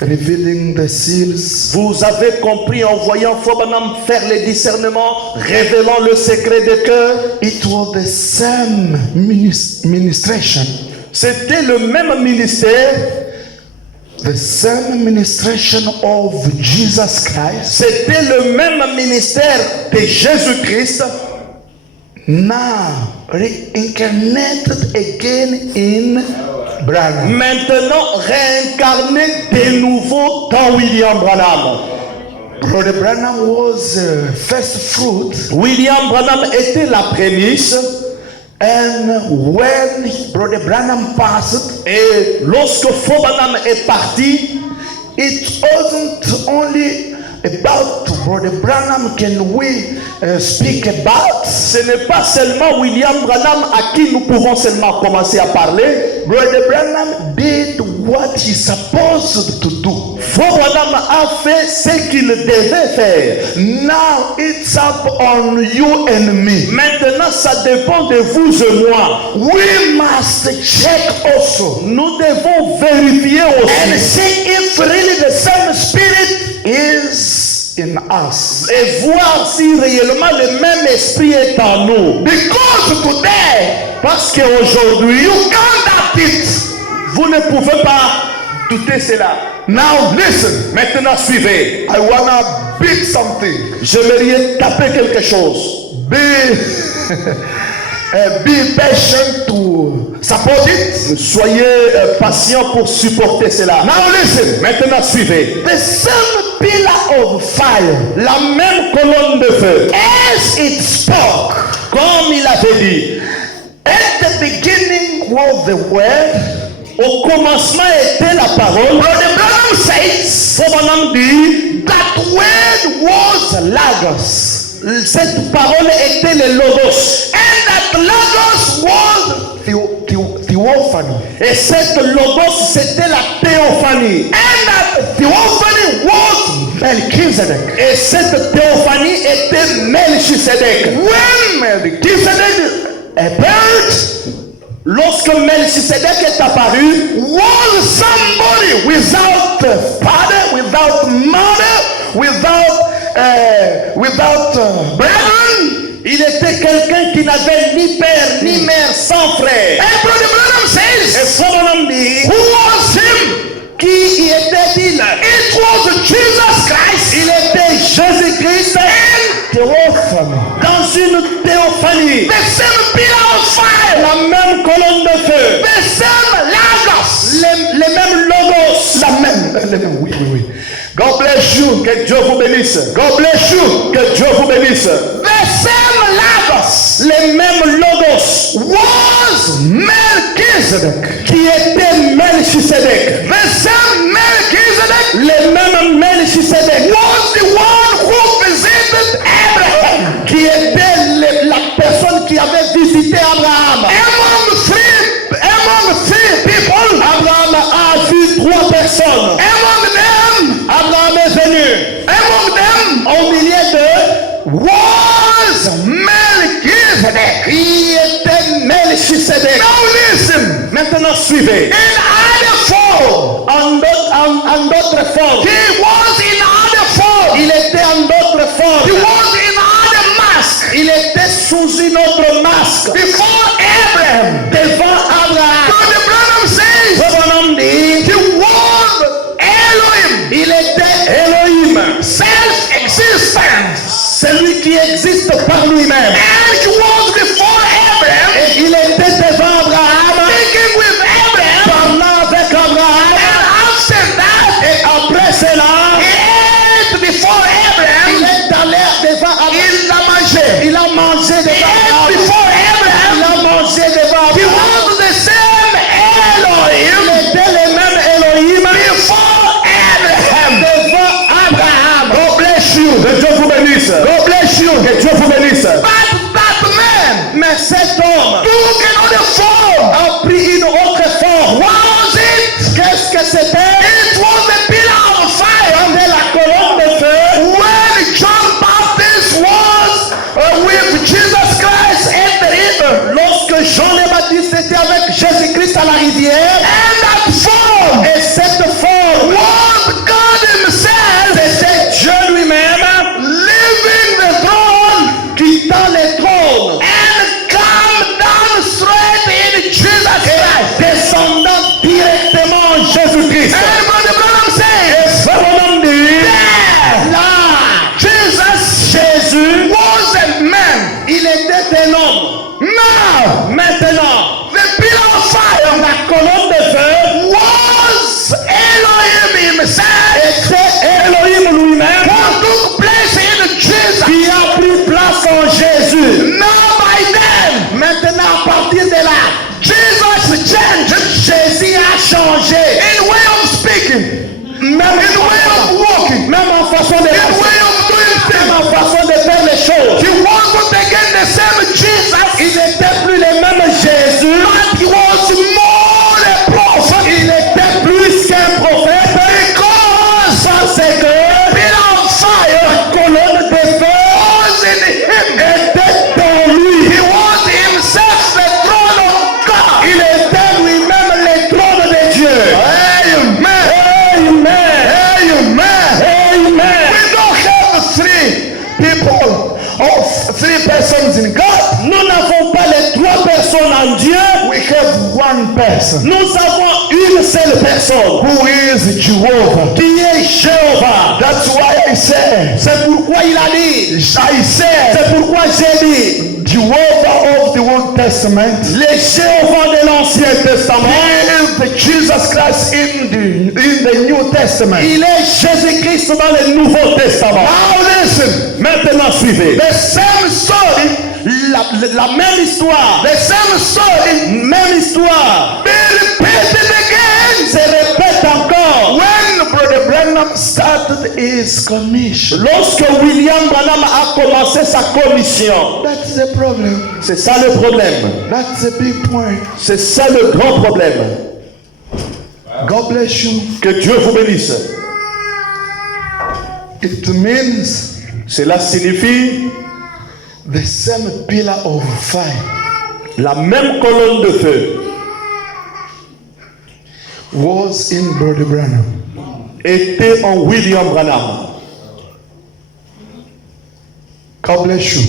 revealing the seals. vous avez compris en voyant Frère Branham faire le discernement, révélant le secret des cœurs, It was the same ministration, c'était le même ministère, the same ministration of Jesus Christ, c'était le même ministère de Jésus-Christ, now reincarnated again in Branham. maintenant réincarné de nouveau dans William Branham. Brother Branham was first fruit, William Branham était la prémisse, and when Brother Branham passed, et lorsque Frère Branham est parti, it wasn't only about Brother Branham can we speak about. ce n'est pas seulement William Branham à qui nous pouvons seulement commencer à parler. Brother Branham did what he's supposed to do. Frère Branham a fait ce qu'il devait faire. Now it's up on you and me. Maintenant, ça dépend de vous et moi. We must check also Nous devons vérifier and aussi see if really the same spirit is in us. et voir si réellement le même esprit est en nous. Because today Parce qu'aujourd'hui, you can't doubt it. Vous ne pouvez pas douter cela. Now listen. Maintenant, suivez. I wanna beat something. J'aimerais taper quelque chose. Be patient to support it. Soyez patient pour supporter cela. Now listen. Maintenant, suivez. The same pillar of fire, La même colonne de feu, as it spoke, comme il avait dit. at the beginning was the word. Au commencement était la parole. Brother Branham says Branham dit, that word was Logos. cette parole était le logos. And that Logos was theophany. Et cette logos, c'était la théophanie. And that theophany was Melchizedek. Et cette théophanie était Melchisedec. When Melchizedek appeared, Lorsque Melchisedec est apparu, was somebody without father, without mother, without brethren. il était quelqu'un qui n'avait ni père ni mère, sans frère. And Brother Branham Et says, Branham dit, who was him? qui y était-il? It was Jesus Christ. Il était Jésus-Christ Theophany. dans une théophanie. The same pillar of fire. La même colonne de feu. The same Logos. Les mêmes logos. La même. Oui. God bless you. Que Dieu vous bénisse. God bless you. Que Dieu vous bénisse. The same Logos Les mêmes logos was Melchizedek. qui étaient Melchisedec. The same Melchizedek Les mêmes Melchisedec was the one who visited Abraham. qui était la personne qui avait visité Abraham. Among three people, Abraham a vu 3 personnes. Abraham est venu. Au milieu d'eux was Melchizedek. qui était Melchisedec. Now listen. Maintenant suivez. In other form, En d'autres formes. he was in other form. Il était en d'autres He formes. was in other mask. Il était sous une autre masque. Before Abraham. Devant Abraham. Brother Branham says Branham dit, he was Elohim. il était Elohim. Self-existence. Celui qui existe par lui-même. And he was before Abraham. Et il était devant Abraham. Speaking with Abraham. Parlant avec Abraham. And after that, Et après cela, he ate before il Abraham. est allé devant Abraham. Il l'a mangé. Il a mangé He devant ate Abraham. before Il Abraham. a mangé devant He Abraham. was the same Elohim Il était le même Elohim before Abraham. devant Abraham. God bless you. Que Dieu vous bénisse. God bless you. Que Dieu vous bénisse. But that man Mais cet homme took another form. a pris une autre forme. What was it? Qu'est-ce que c'était? It was the pillar of fire. C'était la colonne de feu. When John Baptist was with Jesus Christ at the river. Lorsque Jean le Baptiste était avec Jésus-Christ à la rivière. And that form Et cette forme, was God himself c'était Dieu lui-même leaving the throne quittant le trône and come down straight in Jesus Christ. descendant directement en Jésus-Christ. And Brother Branham says, Branham dit, there, là, Jésus was a man. il était un homme. Now, Maintenant, the pillar of fire la colonne de feu was Elohim himself était Elohim lui-même who took place in Jesus. qui a pris place en Jésus. Now by then, Maintenant, à partir de là, Jesus changed Jésus a changé. in way of speaking, Même in way of walking, même en façon de in way of doing même things. en façon de faire les choses. He wasn't again the same Jesus, Il n'était plus le même Jésus, but he was more a prophet. il était plus qu'un prophète. Because Ça, c'est que pillar of fire la colonne de feu was in him. était en lui. He was himself the throne of God. Il était lui-même le trône de Dieu. Amen. Amen. Amen. Amen. We don't have three people or three persons in God. Nous n'avons pas les 3 personnes en Dieu. one person Nous avons une seule personne who is Jehovah. qui est Jéhovah. That's why I said, C'est pourquoi il a dit, I said, c'est pourquoi j'ai dit, Jehovah of the Old Testament les Jéhovah de l'Ancien Testament, is the Jesus Christ in the New Testament. il est Jésus-Christ dans le Nouveau Testament. Now listen, Maintenant suivez. the same story, La même histoire, the same story même histoire, be repeated again. se répète encore. When Brother Branham started his commission, Lorsque William Branham a commencé sa commission, that's the problem. c'est ça le problème. That's the big point. C'est ça le grand problème. God bless you. Que Dieu vous bénisse. It means Cela signifie the same pillar of fire la même colonne de feu was in Brother Branham. était en William Branham. God bless you.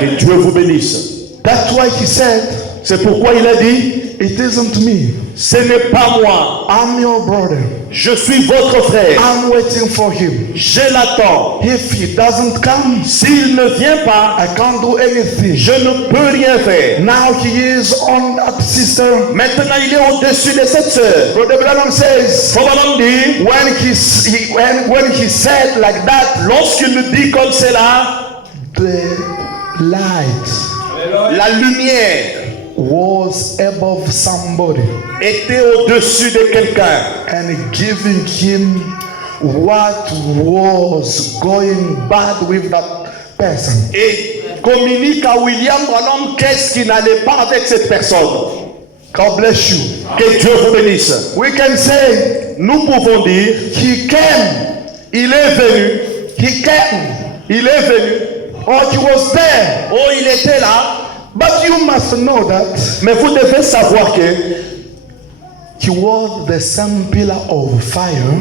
Que Dieu vous bénisse. That's why he said, C'est pourquoi il a dit, it isn't me. ce n'est pas moi, I'm your brother. je suis votre frère. I'm waiting for him. Je l'attends. If he doesn't come, S'il ne vient pas, I can't do anything. je ne peux rien faire. Now he is on that sister. Maintenant, il est au-dessus de cette sœur. Brother Branham says, Branham dit, when he said like that, lorsqu'il nous dit comme cela, the light la lumière was above somebody était au-dessus de quelqu'un and giving him what was going bad with that person. et communique à William Branham qu'est-ce qui n'allait pas avec cette personne. God bless you. Que Dieu vous bénisse. We can say Nous pouvons dire, he came, il est venu, he came, il est venu, or he was there. oh il était là, But you must know that mais vous devez savoir que he was the same pillar of fire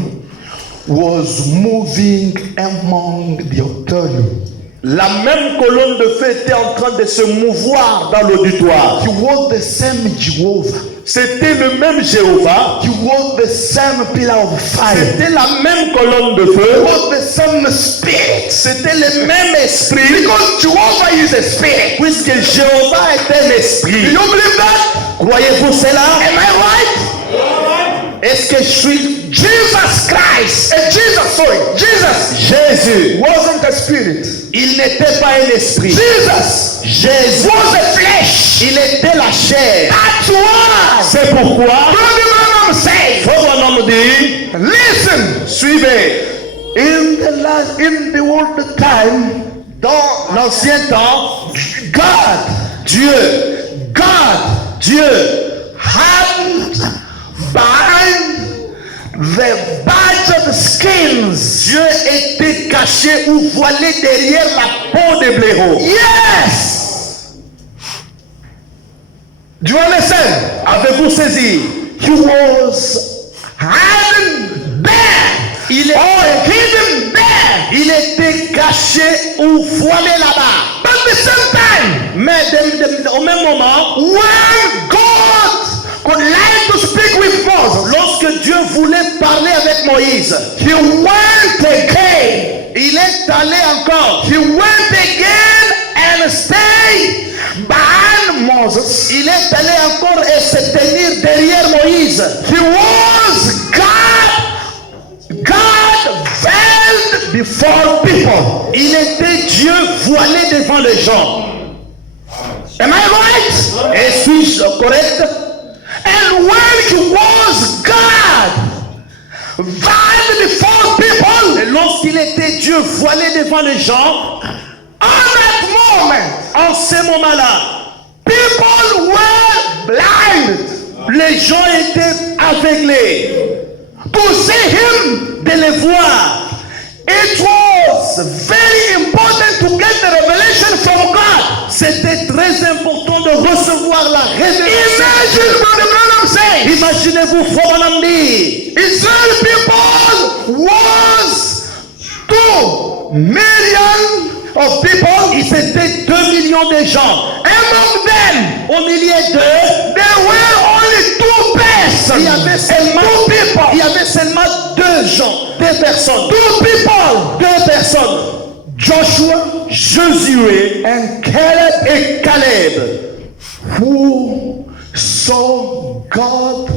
was moving among the auditorium. la même colonne de feu était en train de se mouvoir dans l'auditoire. He was the same Jehovah. C'était le même Jéhovah, He was the same pillar of fire. c'était la même colonne de He feu, was the same spirit. c'était le même esprit, Because Jehovah is a spirit. puisque Jéhovah est un Do esprit. you believe that? Croyez-vous cela? Am I right? Est-ce que je suis Jesus Christ, Jesus Jésus? wasn't a spirit. Il n'était pas un esprit. Jesus Jésus was a flesh. il était la chair. That's why C'est pourquoi Brother Branham said, Branham dit, listen, suivez, in the old time, dans l'ancien temps, God Dieu had bind the badgered skins. Dieu était caché ou voilé derrière la peau de blaireau. Yes. Do you understand? Avez-vous saisi? He was hidden there. Il Hidden there. il était caché ou voilé là-bas. But at the same time, Mais au même moment, when God could like to speak with Moses, lorsque Dieu voulait parler avec Moïse, he went again. il est allé encore. He went again and stayed behind Moses. Il est allé encore et se tenir derrière Moïse. He was God veiled before people. Il était Dieu voilé devant les gens. Am I right? Et suis-je correct? And when he was God veiled before people, Et lorsqu'il était Dieu voilé devant les gens, at that moment, en ce moment-là, people were blind les gens étaient aveuglés to see him. de les voir. It was very important to get the revelation from God. C'était très important de recevoir la révélation. Imagine Brother Branham saying, Imaginez-vous, Branham dit, Israel people was 2 million of people. ils étaient 2 millions de gens. Among them, Au milieu d'eux, there were only gens, deux personnes, deux personnes, Joshua Josué and Caleb, et Caleb, who saw God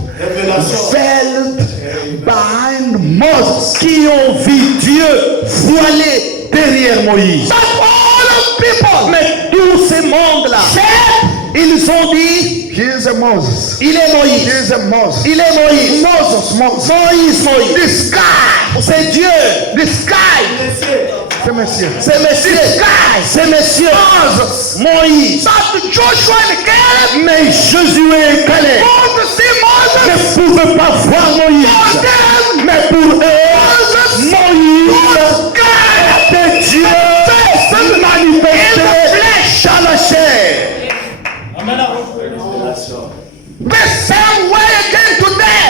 veiled behind Moses. qui ont vu Dieu voilé derrière Moïse. But all of people Mais tous ces mondes-là, said, ils ont dit, "Here's a Moses. il est Moïse, Here's a Moses. il est Moïse, Moses, Moses. Moïse, This guy, c'est Dieu, this guy, c'est Monsieur. c'est Monsieur, c'est Monsieur, Moses. Moïse. But Joshua and Caleb Mais Josué et Caleb want to see Moses. ne pouvaient pas voir Moïse. Then Mais pour eux, Moïse était Dieu manifesté dans la chair. the same way again today.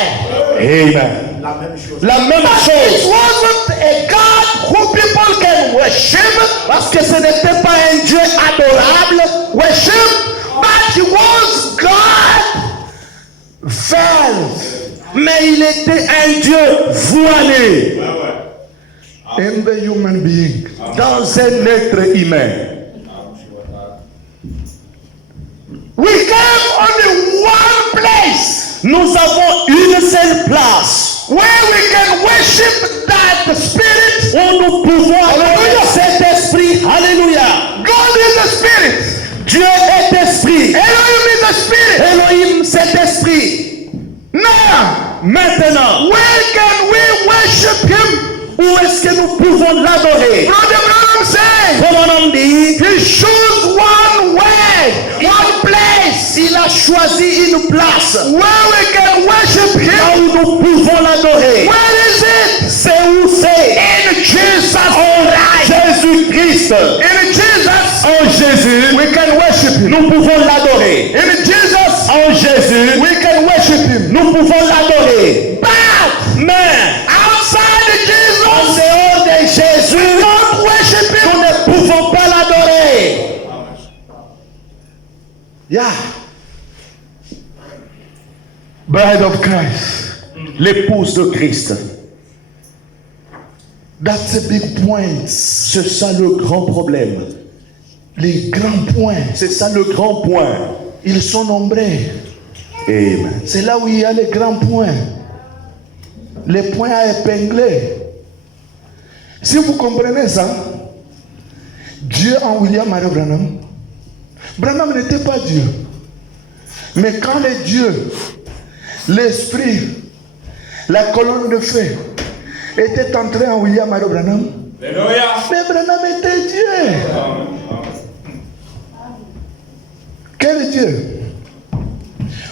Amen. La même It chose. wasn't a God who people can worship, Parce que ce n'était pas un Dieu adorable, worship, but he was God veiled mais il était un Dieu voilé in the human being. dans un être humain. We have only one place Nous avons une seule place where we can worship that spirit. où nous pouvons adorer cet esprit. Alléluia. God is a spirit. Dieu est esprit. Elohim is a spirit. Elohim, c'est esprit. Now, Maintenant, where can we worship him? où est-ce que nous pouvons l'adorer? Brother Branham said, Comme on dit, he chose one way, one place il a choisi une place where we can worship là him. où nous pouvons l'adorer. Where is it? C'est où c'est? In Jesus En Christ. Jésus-Christ. In Jesus, En Jésus, we can worship him. nous pouvons l'adorer. In Jesus, En Jésus, we can worship him. nous pouvons l'adorer. But Mais outside en Jesus, dehors de Jésus, don't worship nous him. ne pouvons pas l'adorer. Yeah. Bride of Christ. L'épouse de Christ. That's a big point. C'est ça le grand problème. Les grands points, C'est ça le grand point. ils sont nombreux. Amen. C'est là où il y a les grands points. Les points à épingler. Si vous comprenez ça, Dieu en William Mario Branham, Branham n'était pas Dieu. Mais quand les dieux, l'esprit, la colonne de feu était entré en William Mario Branham, mais Branham était Dieu. Quel Dieu?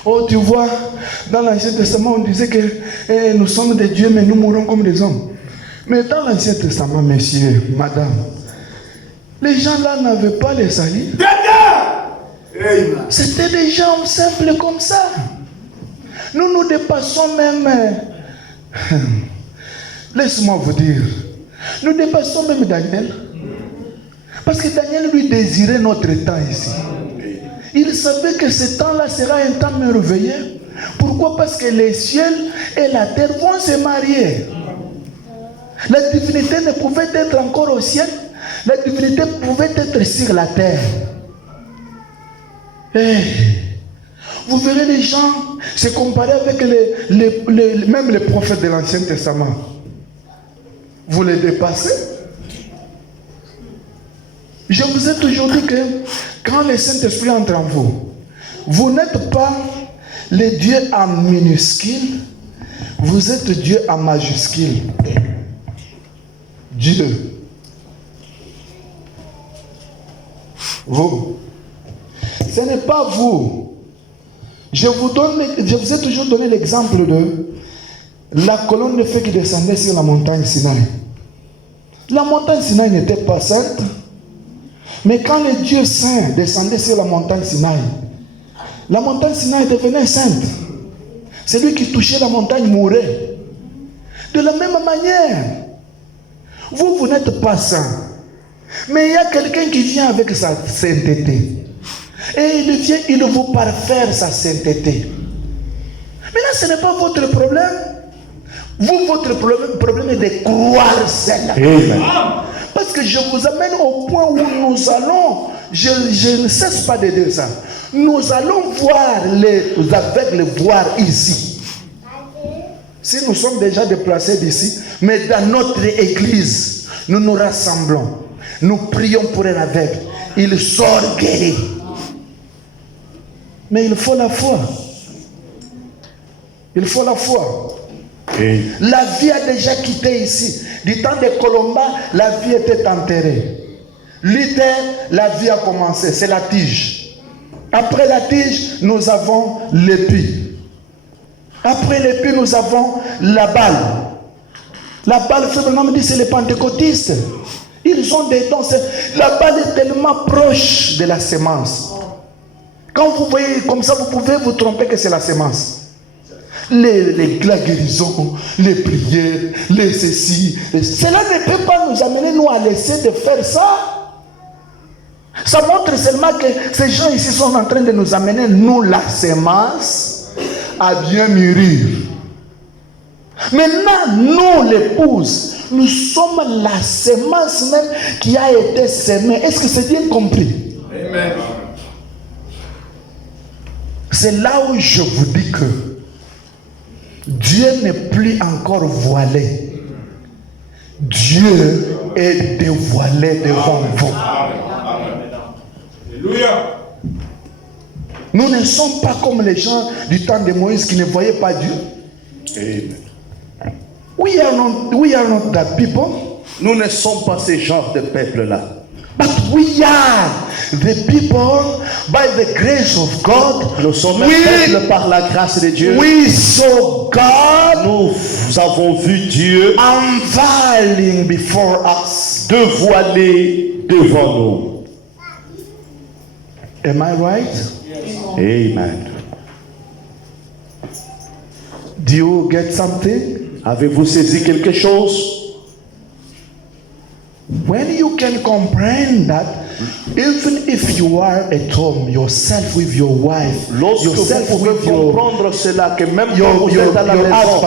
Oh, tu vois, dans l'Ancien Testament, on disait que nous sommes des dieux, mais nous mourons comme des hommes. Mais dans l'Ancien Testament, messieurs, madame, les gens là n'avaient pas les salis. C'était des gens simples comme ça. Nous nous dépassons même. Laisse-moi vous dire, nous dépassons même Daniel. Parce que Daniel lui désirait notre temps ici. Il savait que ce temps-là sera un temps merveilleux. Pourquoi? Parce que les cieux et la terre vont se marier. La divinité ne pouvait être encore au ciel. La divinité pouvait être sur la terre. Vous verrez les gens se comparer avec même les prophètes de l'Ancien Testament. Vous les dépassez. Je vous ai toujours dit que quand le Saint-Esprit entre en vous, vous n'êtes pas le Dieu en minuscule, vous êtes Dieu en majuscule. Dieu. Vous. Ce n'est pas vous. Je vous ai toujours donné l'exemple de la colonne de feu qui descendait sur la montagne Sinaï. La montagne Sinaï n'était pas sainte. Mais quand le Dieu saint descendait sur la montagne Sinaï devenait sainte. Celui qui touchait la montagne mourait. De la même manière, vous n'êtes pas saint. Mais il y a quelqu'un qui vient avec sa sainteté. Et il vous parfaire sa sainteté. Maintenant, ce n'est pas votre problème. Vous, votre problème est de croire cela. Amen. Parce que je vous amène au point où nous allons, je ne cesse pas de dire ça, nous allons voir les aveugles voir ici. Si nous sommes déjà déplacés d'ici, mais dans notre église, nous nous rassemblons, nous prions pour un aveugle, il sort guéri. Mais il faut la foi. Il faut la foi. Amen. La vie a déjà quitté ici. Du temps de Colomba, la vie était enterrée. Luther, la vie a commencé. C'est la tige. Après la tige, nous avons l'épi. Après l'épi, nous avons la balle. La balle, me dit, c'est les pentecôtistes. Ils ont des dons. La balle est tellement proche de la sémence. Quand vous voyez comme ça, vous pouvez vous tromper que c'est la sémence. La guérison, les prières, les ceci. Cela ne peut pas nous amener, nous, à laisser de faire ça. Ça montre seulement que ces gens ici sont en train de nous amener, nous, la sémence, à bien mûrir. Maintenant, nous, l'épouse, nous sommes la sémence même qui a été sémée. Est-ce que c'est bien compris? Amen. C'est là où je vous dis que Dieu n'est plus encore voilé. Dieu est dévoilé devant vous. Alléluia. Nous ne sommes pas comme les gens du temps de Moïse qui ne voyaient pas Dieu. Amen. We are not that people. Nous ne sommes pas ces genres de peuple-là. But we are the people by the grace of God. Nous sommes un peuple par la grâce de Dieu. We saw God. Nous avons vu Dieu unveiling before us. Dévoilé devant nous. Am I right? Amen. Do you get something? Avez-vous saisi quelque chose? When you can comprehend that, even if you are at home, yourself with your wife, lorsque yourself vous pouvez with your, comprendre cela, que même quand vous êtes à la maison,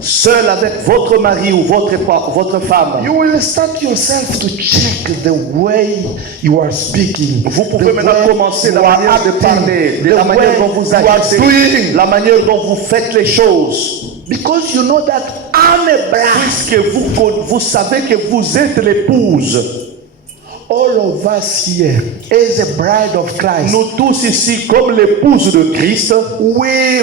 seul avec votre mari ou votre femme, you will start yourself to check the way you are speaking. Vous pouvez maintenant commencer la manière de parler, de la manière dont vous agissez, la manière dont vous faites les choses. Because you know that I'm a bride. Puisque vous savez que vous êtes l'épouse. All of us here is a bride of Christ. Nous tous ici, comme l'épouse de Christ, we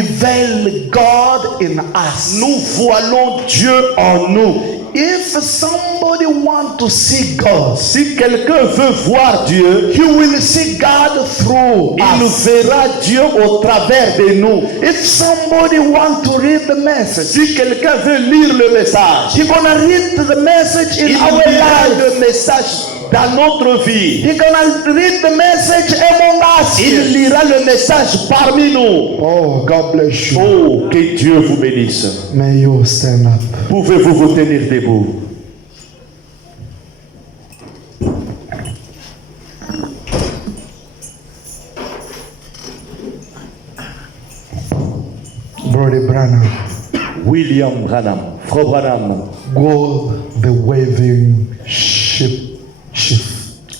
veil God in us. Nous voilons Dieu en nous. If somebody wants to see God, si quelqu'un veut voir Dieu, he will see God through il us. verra Dieu au travers de nous. If somebody wants to read the message, si quelqu'un veut lire le message, he's gonna read the message in our life. Le message dans notre vie. He's gonna read the message among us. Il lira le message parmi nous. Oh, God bless you. Oh, que Dieu vous bénisse. May you stand up. Pouvez-vous vous tenir debout? Brother Branham. William Branham. Frère Branham. Go the waving ship.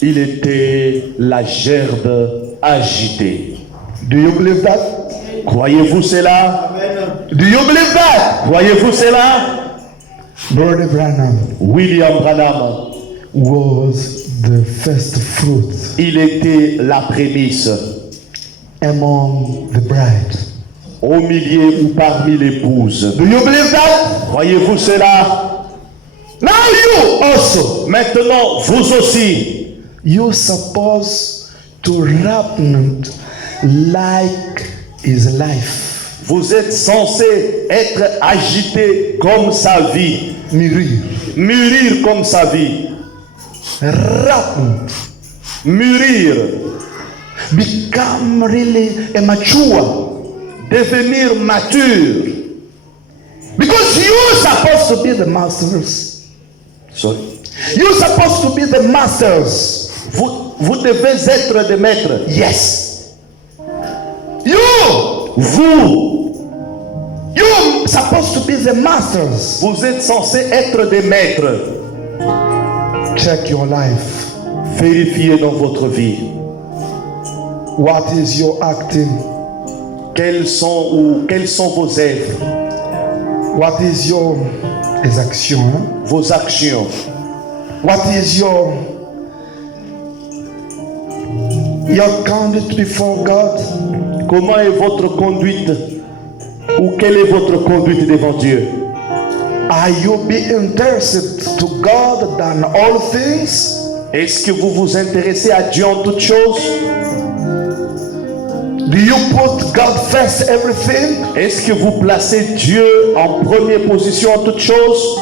Il était la gerbe agitée. Do you believe that? Croyez-vous cela? Do you believe that? Croyez-vous cela? Brother Branham. William Branham was the first fruit. Il était la prémisse. Among the bride. Au milieu ou parmi l'épouse. Do you believe that? Croyez-vous cela? Now you also. Maintenant, vous aussi. You supposed to rap like his life. Vous êtes censé être agité comme sa vie. Mûrir comme sa vie. Rap. Mûrir. Become really a mature. Devenir mature. Because you're supposed to be the masters. Sorry. You're supposed to be the masters. Vous devez être des maîtres. Yes. You. Vous. You You're supposed to be the masters. Vous êtes censés être des maîtres. Check your life. Vérifiez dans votre vie. What is your acting? Quelles sont vos œuvres, What is your les actions? Hein? vos actions? What is your conduct before God? Comment est votre conduite? Ou quelle est votre conduite devant Dieu? Are you be interested to God than all things? Est-ce que vous vous intéressez à Dieu en toutes choses? Do you put God first everything? Est-ce que vous placez Dieu en première position en toutes choses?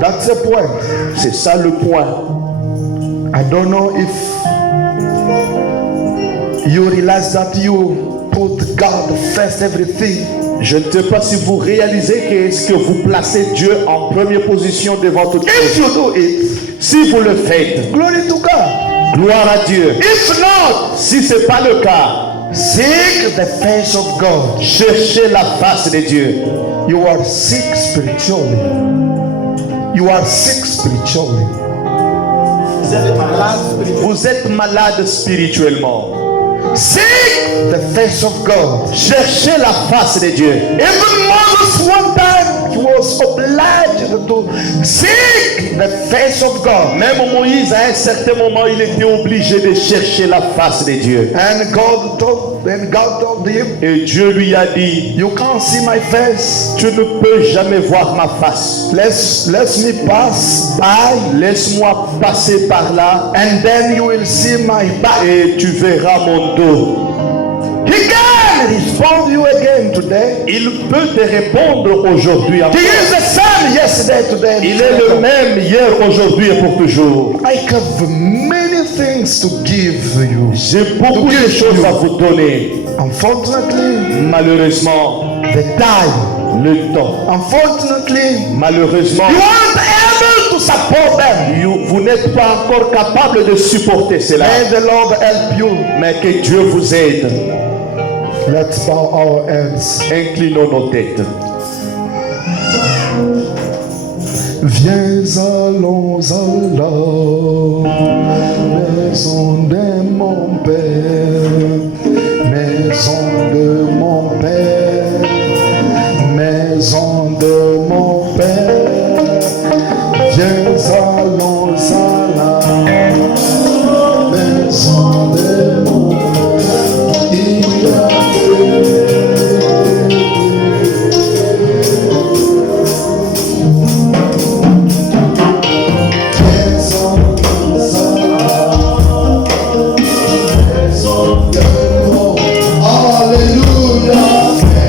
That's the point. C'est ça le point. I don't know if you realize that you put God first everything. Je ne sais pas si vous réalisez que est-ce que vous placez Dieu en première position devant toutes If choses. you do it, Si vous le faites, glory to God. gloire à Dieu. If not, Si ce n'est pas le cas, seek the face of God. cherchez la face de Dieu. You are sick spiritually. You are sick spiritually. Vous êtes malade spirituellement. Seek the face of God. Cherchez la face de Dieu. Even Moses one time he was obliged to seek the face of God. Même Moïse, à un certain moment, il était obligé de chercher la face de Dieu. And God told him, Et Dieu lui a dit, you can't see my face. tu ne peux jamais voir ma face. Let me pass by, Laisse-moi passer par là and then you will see my back. et tu verras mon dos. He can respond you again today. Il peut te répondre aujourd'hui He encore. is the same yesterday, today. and Il est le forever. même hier, aujourd'hui et pour toujours. I have many things to give you. J'ai beaucoup de choses à vous donner. Unfortunately, Malheureusement, the time. le temps. Unfortunately, Malheureusement, you aren't able to support them. vous n'êtes pas encore capable de supporter cela. May the Lord help you. Mais que Dieu vous aide. Let's bow our heads. Inclinons nos têtes. Viens, allons à la maison de mon Père, maison de mon Père, maison de mon Père. Viens, allons à la maison de mon Père. Il y a Hallelujah.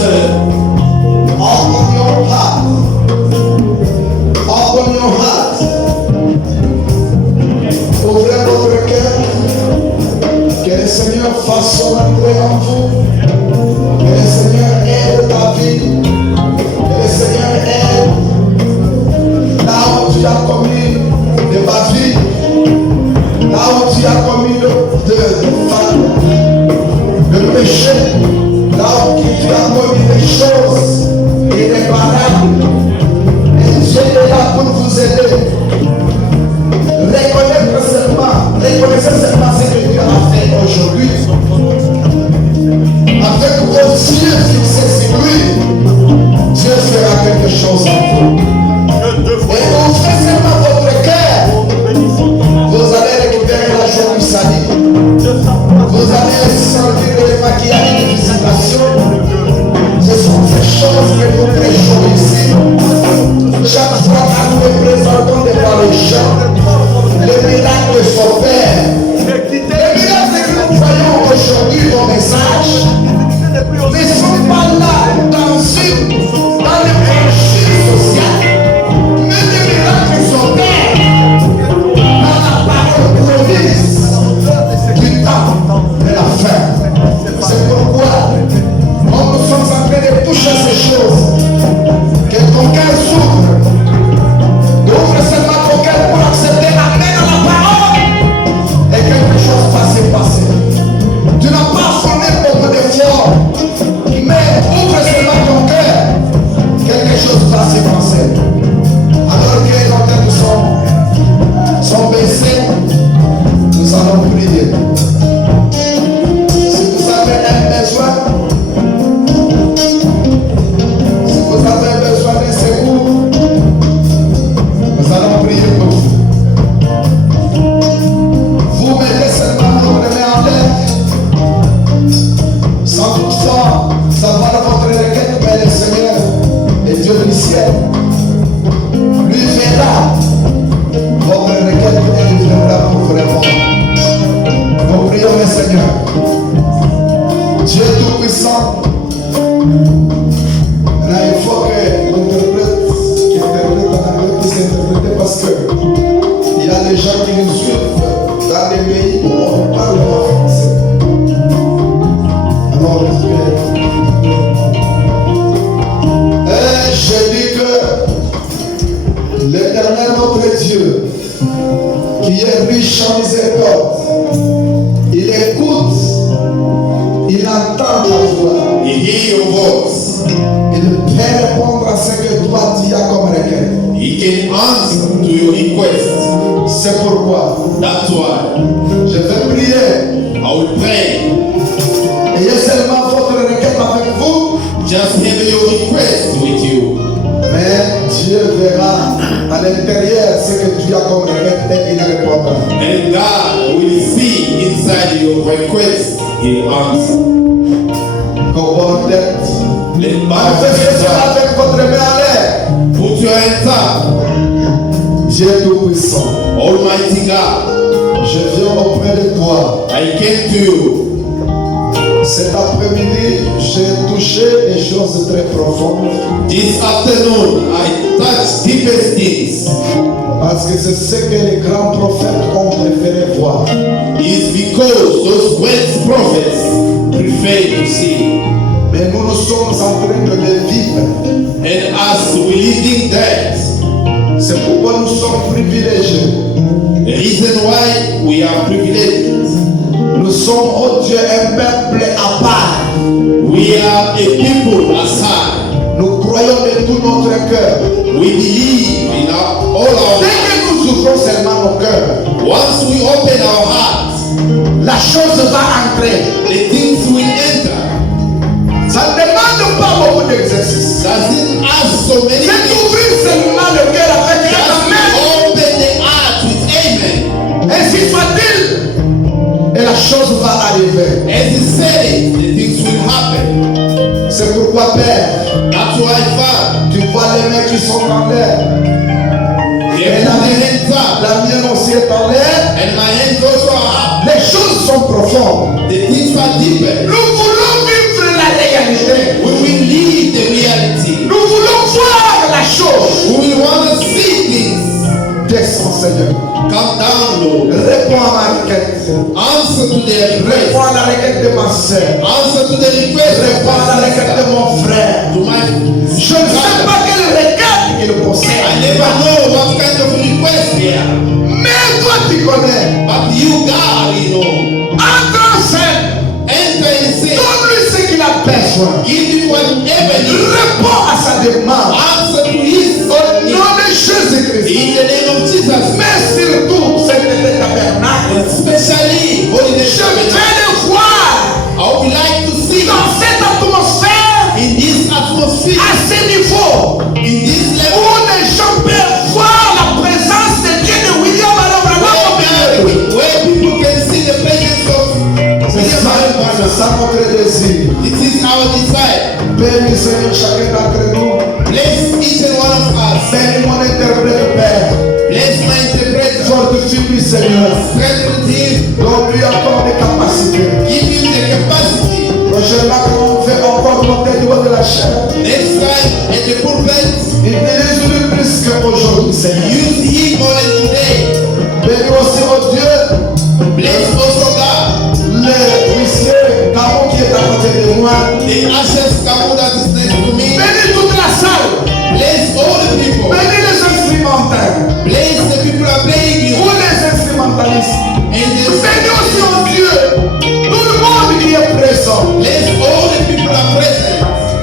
sœur. Open your heart. Open your heart. Ouvrez votre cœur. Que le Seigneur fasse son entrée en vous. Que le Seigneur aide ta vie. Que le Seigneur aide là où tu as commis de bavures. Là où tu as commis de péché. Là où tu as commis des choses irréparables. Et Dieu est là pour vous aider. Reconnaissez seulement ce que Dieu a fait aujourd'hui. Avec vos yeux fixés sur lui, Dieu fera quelque chose en vous. Et ouvrez seulement votre cœur. Vous allez récupérer la joie du salut. Vous allez sentir le maquillage de visitation. Ce sont ces choses que nous prêchons ici. Chaque fois que nous nous présentons devant les gens, le miracle s'opère. Le miracle que nous voyons aujourd'hui au message ne sont pas là dans les franchises sociales, mais le miracle s'opère dans la parole promise du temps de la fin. C'est pourquoi nous sommes en train de toucher ces choses. Que ton cœur s'ouvre. Ouvre seulement ton cœur pour accepter l'amen à la parole. Et quelque chose va se passer. Tu n'as pas formé beaucoup d'efforts. Mais ouvre seulement ton cœur. Quelque chose va se passer. Alors que nos têtes sont baissées, nous allons prier. Si vous avez un besoin, vous avez besoin d'un secours, nous allons prier pour vous. Vous mettez seulement votre main en l'air, sans toutefois savoir votre requête, mais le Seigneur et Dieu du ciel lui verra votre requête et lui viendra pour vous répondre. Nous prions le Seigneur. Dieu Tout-Puissant. Là, il faut que l'interprète qui interprète en anglais puisse interpréter parce que il y a des gens qui nous suivent dans des pays où on parle en français. Alors, et je dis que l'Éternel notre Dieu, qui est riche en miséricorde, il écoute, il entend ta voix. He hears your voice. Il peut répondre à ce que toi tu as comme requête. He can answer to your request. C'est pourquoi That's why je vais prier. I will pray. Ayez seulement votre requête avec vous. Just have your request with you. Mais Dieu verra à l'intérieur ce que tu as comme requête et il répondra. And God will see inside your request. He'll answer. Qu'on tête. Let Manifestez cela avec votre main en l'air. Put your hands up. Dieu Tout-Puissant, Almighty God, je viens auprès de toi. I came to you. Cet après-midi, j'ai touché des choses très profondes. This afternoon, I touched deepest things. Parce que c'est ce que les grands prophètes ont préféré voir. It's because those great prophets prefer to see. Mais nous sommes en train de les vivre. And as we living that, C'est pourquoi nous sommes privilégiés. the reason why we are privileged, Nous sommes, oh Dieu, un peuple à part. we are a people aside. Nous croyons de tout notre cœur. We believe in all our Dès hearts. que nous ouvrons seulement nos cœurs, Once we open our hearts, la chose va entrer. the things will enter. Ça ne demande pas beaucoup d'exercice. Doesn't ask so many C'est things. ouvrir seulement le cœur avec un Just amen. open the heart with amen. Ainsi soit-il. Et la chose va arriver. As he said it, the things will happen. C'est pourquoi, Père, That's why, Father, tu vois les mains qui sont en l'air. they Et put la their mienne, hands up, la mienne aussi est en l'air. and my hands also are up. Les choses sont profondes. The things are deeper. Nous voulons vivre la réalité. We will Lord. Réponds à ma requête. Answer to the Réponds request. à la requête de ma soeur. Answer to the request Réponds à la of my requête de sister. mon frère. To my Je ne sais pas quelle requête il possède. I never know what kind of request here. Mais toi tu connais. But you, God, you know. Entre en scène. Enter and say, Donne-lui ce qu'il a besoin. give him whatever he needs. Réponds à sa demande. Answer to his Au nom de Jésus-Christ. in the name of Jesus. Mais surtout, c'est le tabernacle. Especially holiness. Je vais le voir I would like to see dans cette atmosphère, in this atmosphere, à ce niveau, in this level, où les gens peuvent voir la présence de Dieu de William Alabama. where people can see the presence of C'est ça notre désir. This is our desire. Bénis Seigneur chacun d'entre nous. Bless each and one of us. Bénis mon interprète, Père. Bless my interpreter. Fortifie-lui, Seigneur. Strengthen him. Donne-lui encore des capacités. Give him the capacity. Prochainement, quand on fait encore monter du haut de la chair, Next time at the pulpit, utilise-le plus qu'aujourd'hui, Seigneur. use him more than today. Bénis aussi, oh Dieu, Bless also God. le huissier Caron qui est à côté de moi. The ashes come that is next to me. Bénis toute la salle. Bless all the people. Bénis les instrumentales. Bless the people who are playing you. Tous les instrumentalistes. And Bénis aussi, oh Dieu, tout le monde qui est présent. bless all the people who are present.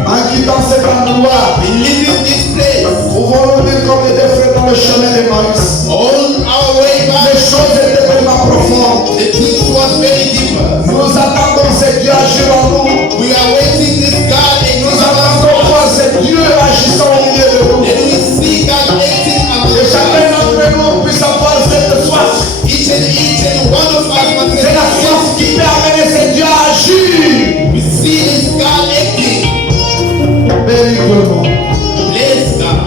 En quittant cet endroit, In leaving this place, pouvons-nous dire comme des frères dans le chemin de Maïs. on our way Les back, choses étaient vraiment profondes. the things was very deeper. Nous attendons ce Dieu agir en nous. We are waiting this God and Nous nous attendons voir attendons. ce Dieu agissant au milieu de nous. And we see God acting Que chacun among us. d'entre nous puisse avoir cette soif. Each and one of us must C'est la soif qui peut amener ce Dieu à agir. we see this God acting. Bénis tout le monde. Bless God.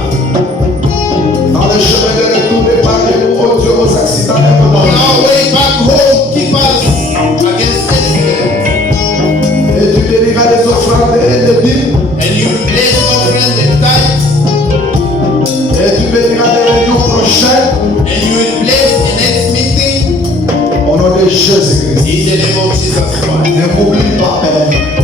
Dans le chemin de retour, épargnez-nous, oh Dieu, aux accidents et aux On dangers. our way back home, keep us against accident. Et tu béniras les offrandes et les dîmes. And you bless offering the tithes. Et tu béniras les réunions prochaines. And you will bless the next meeting Au nom de Jésus-Christ. in the name of Jesus Christ. Ne m'oublie pas, Père.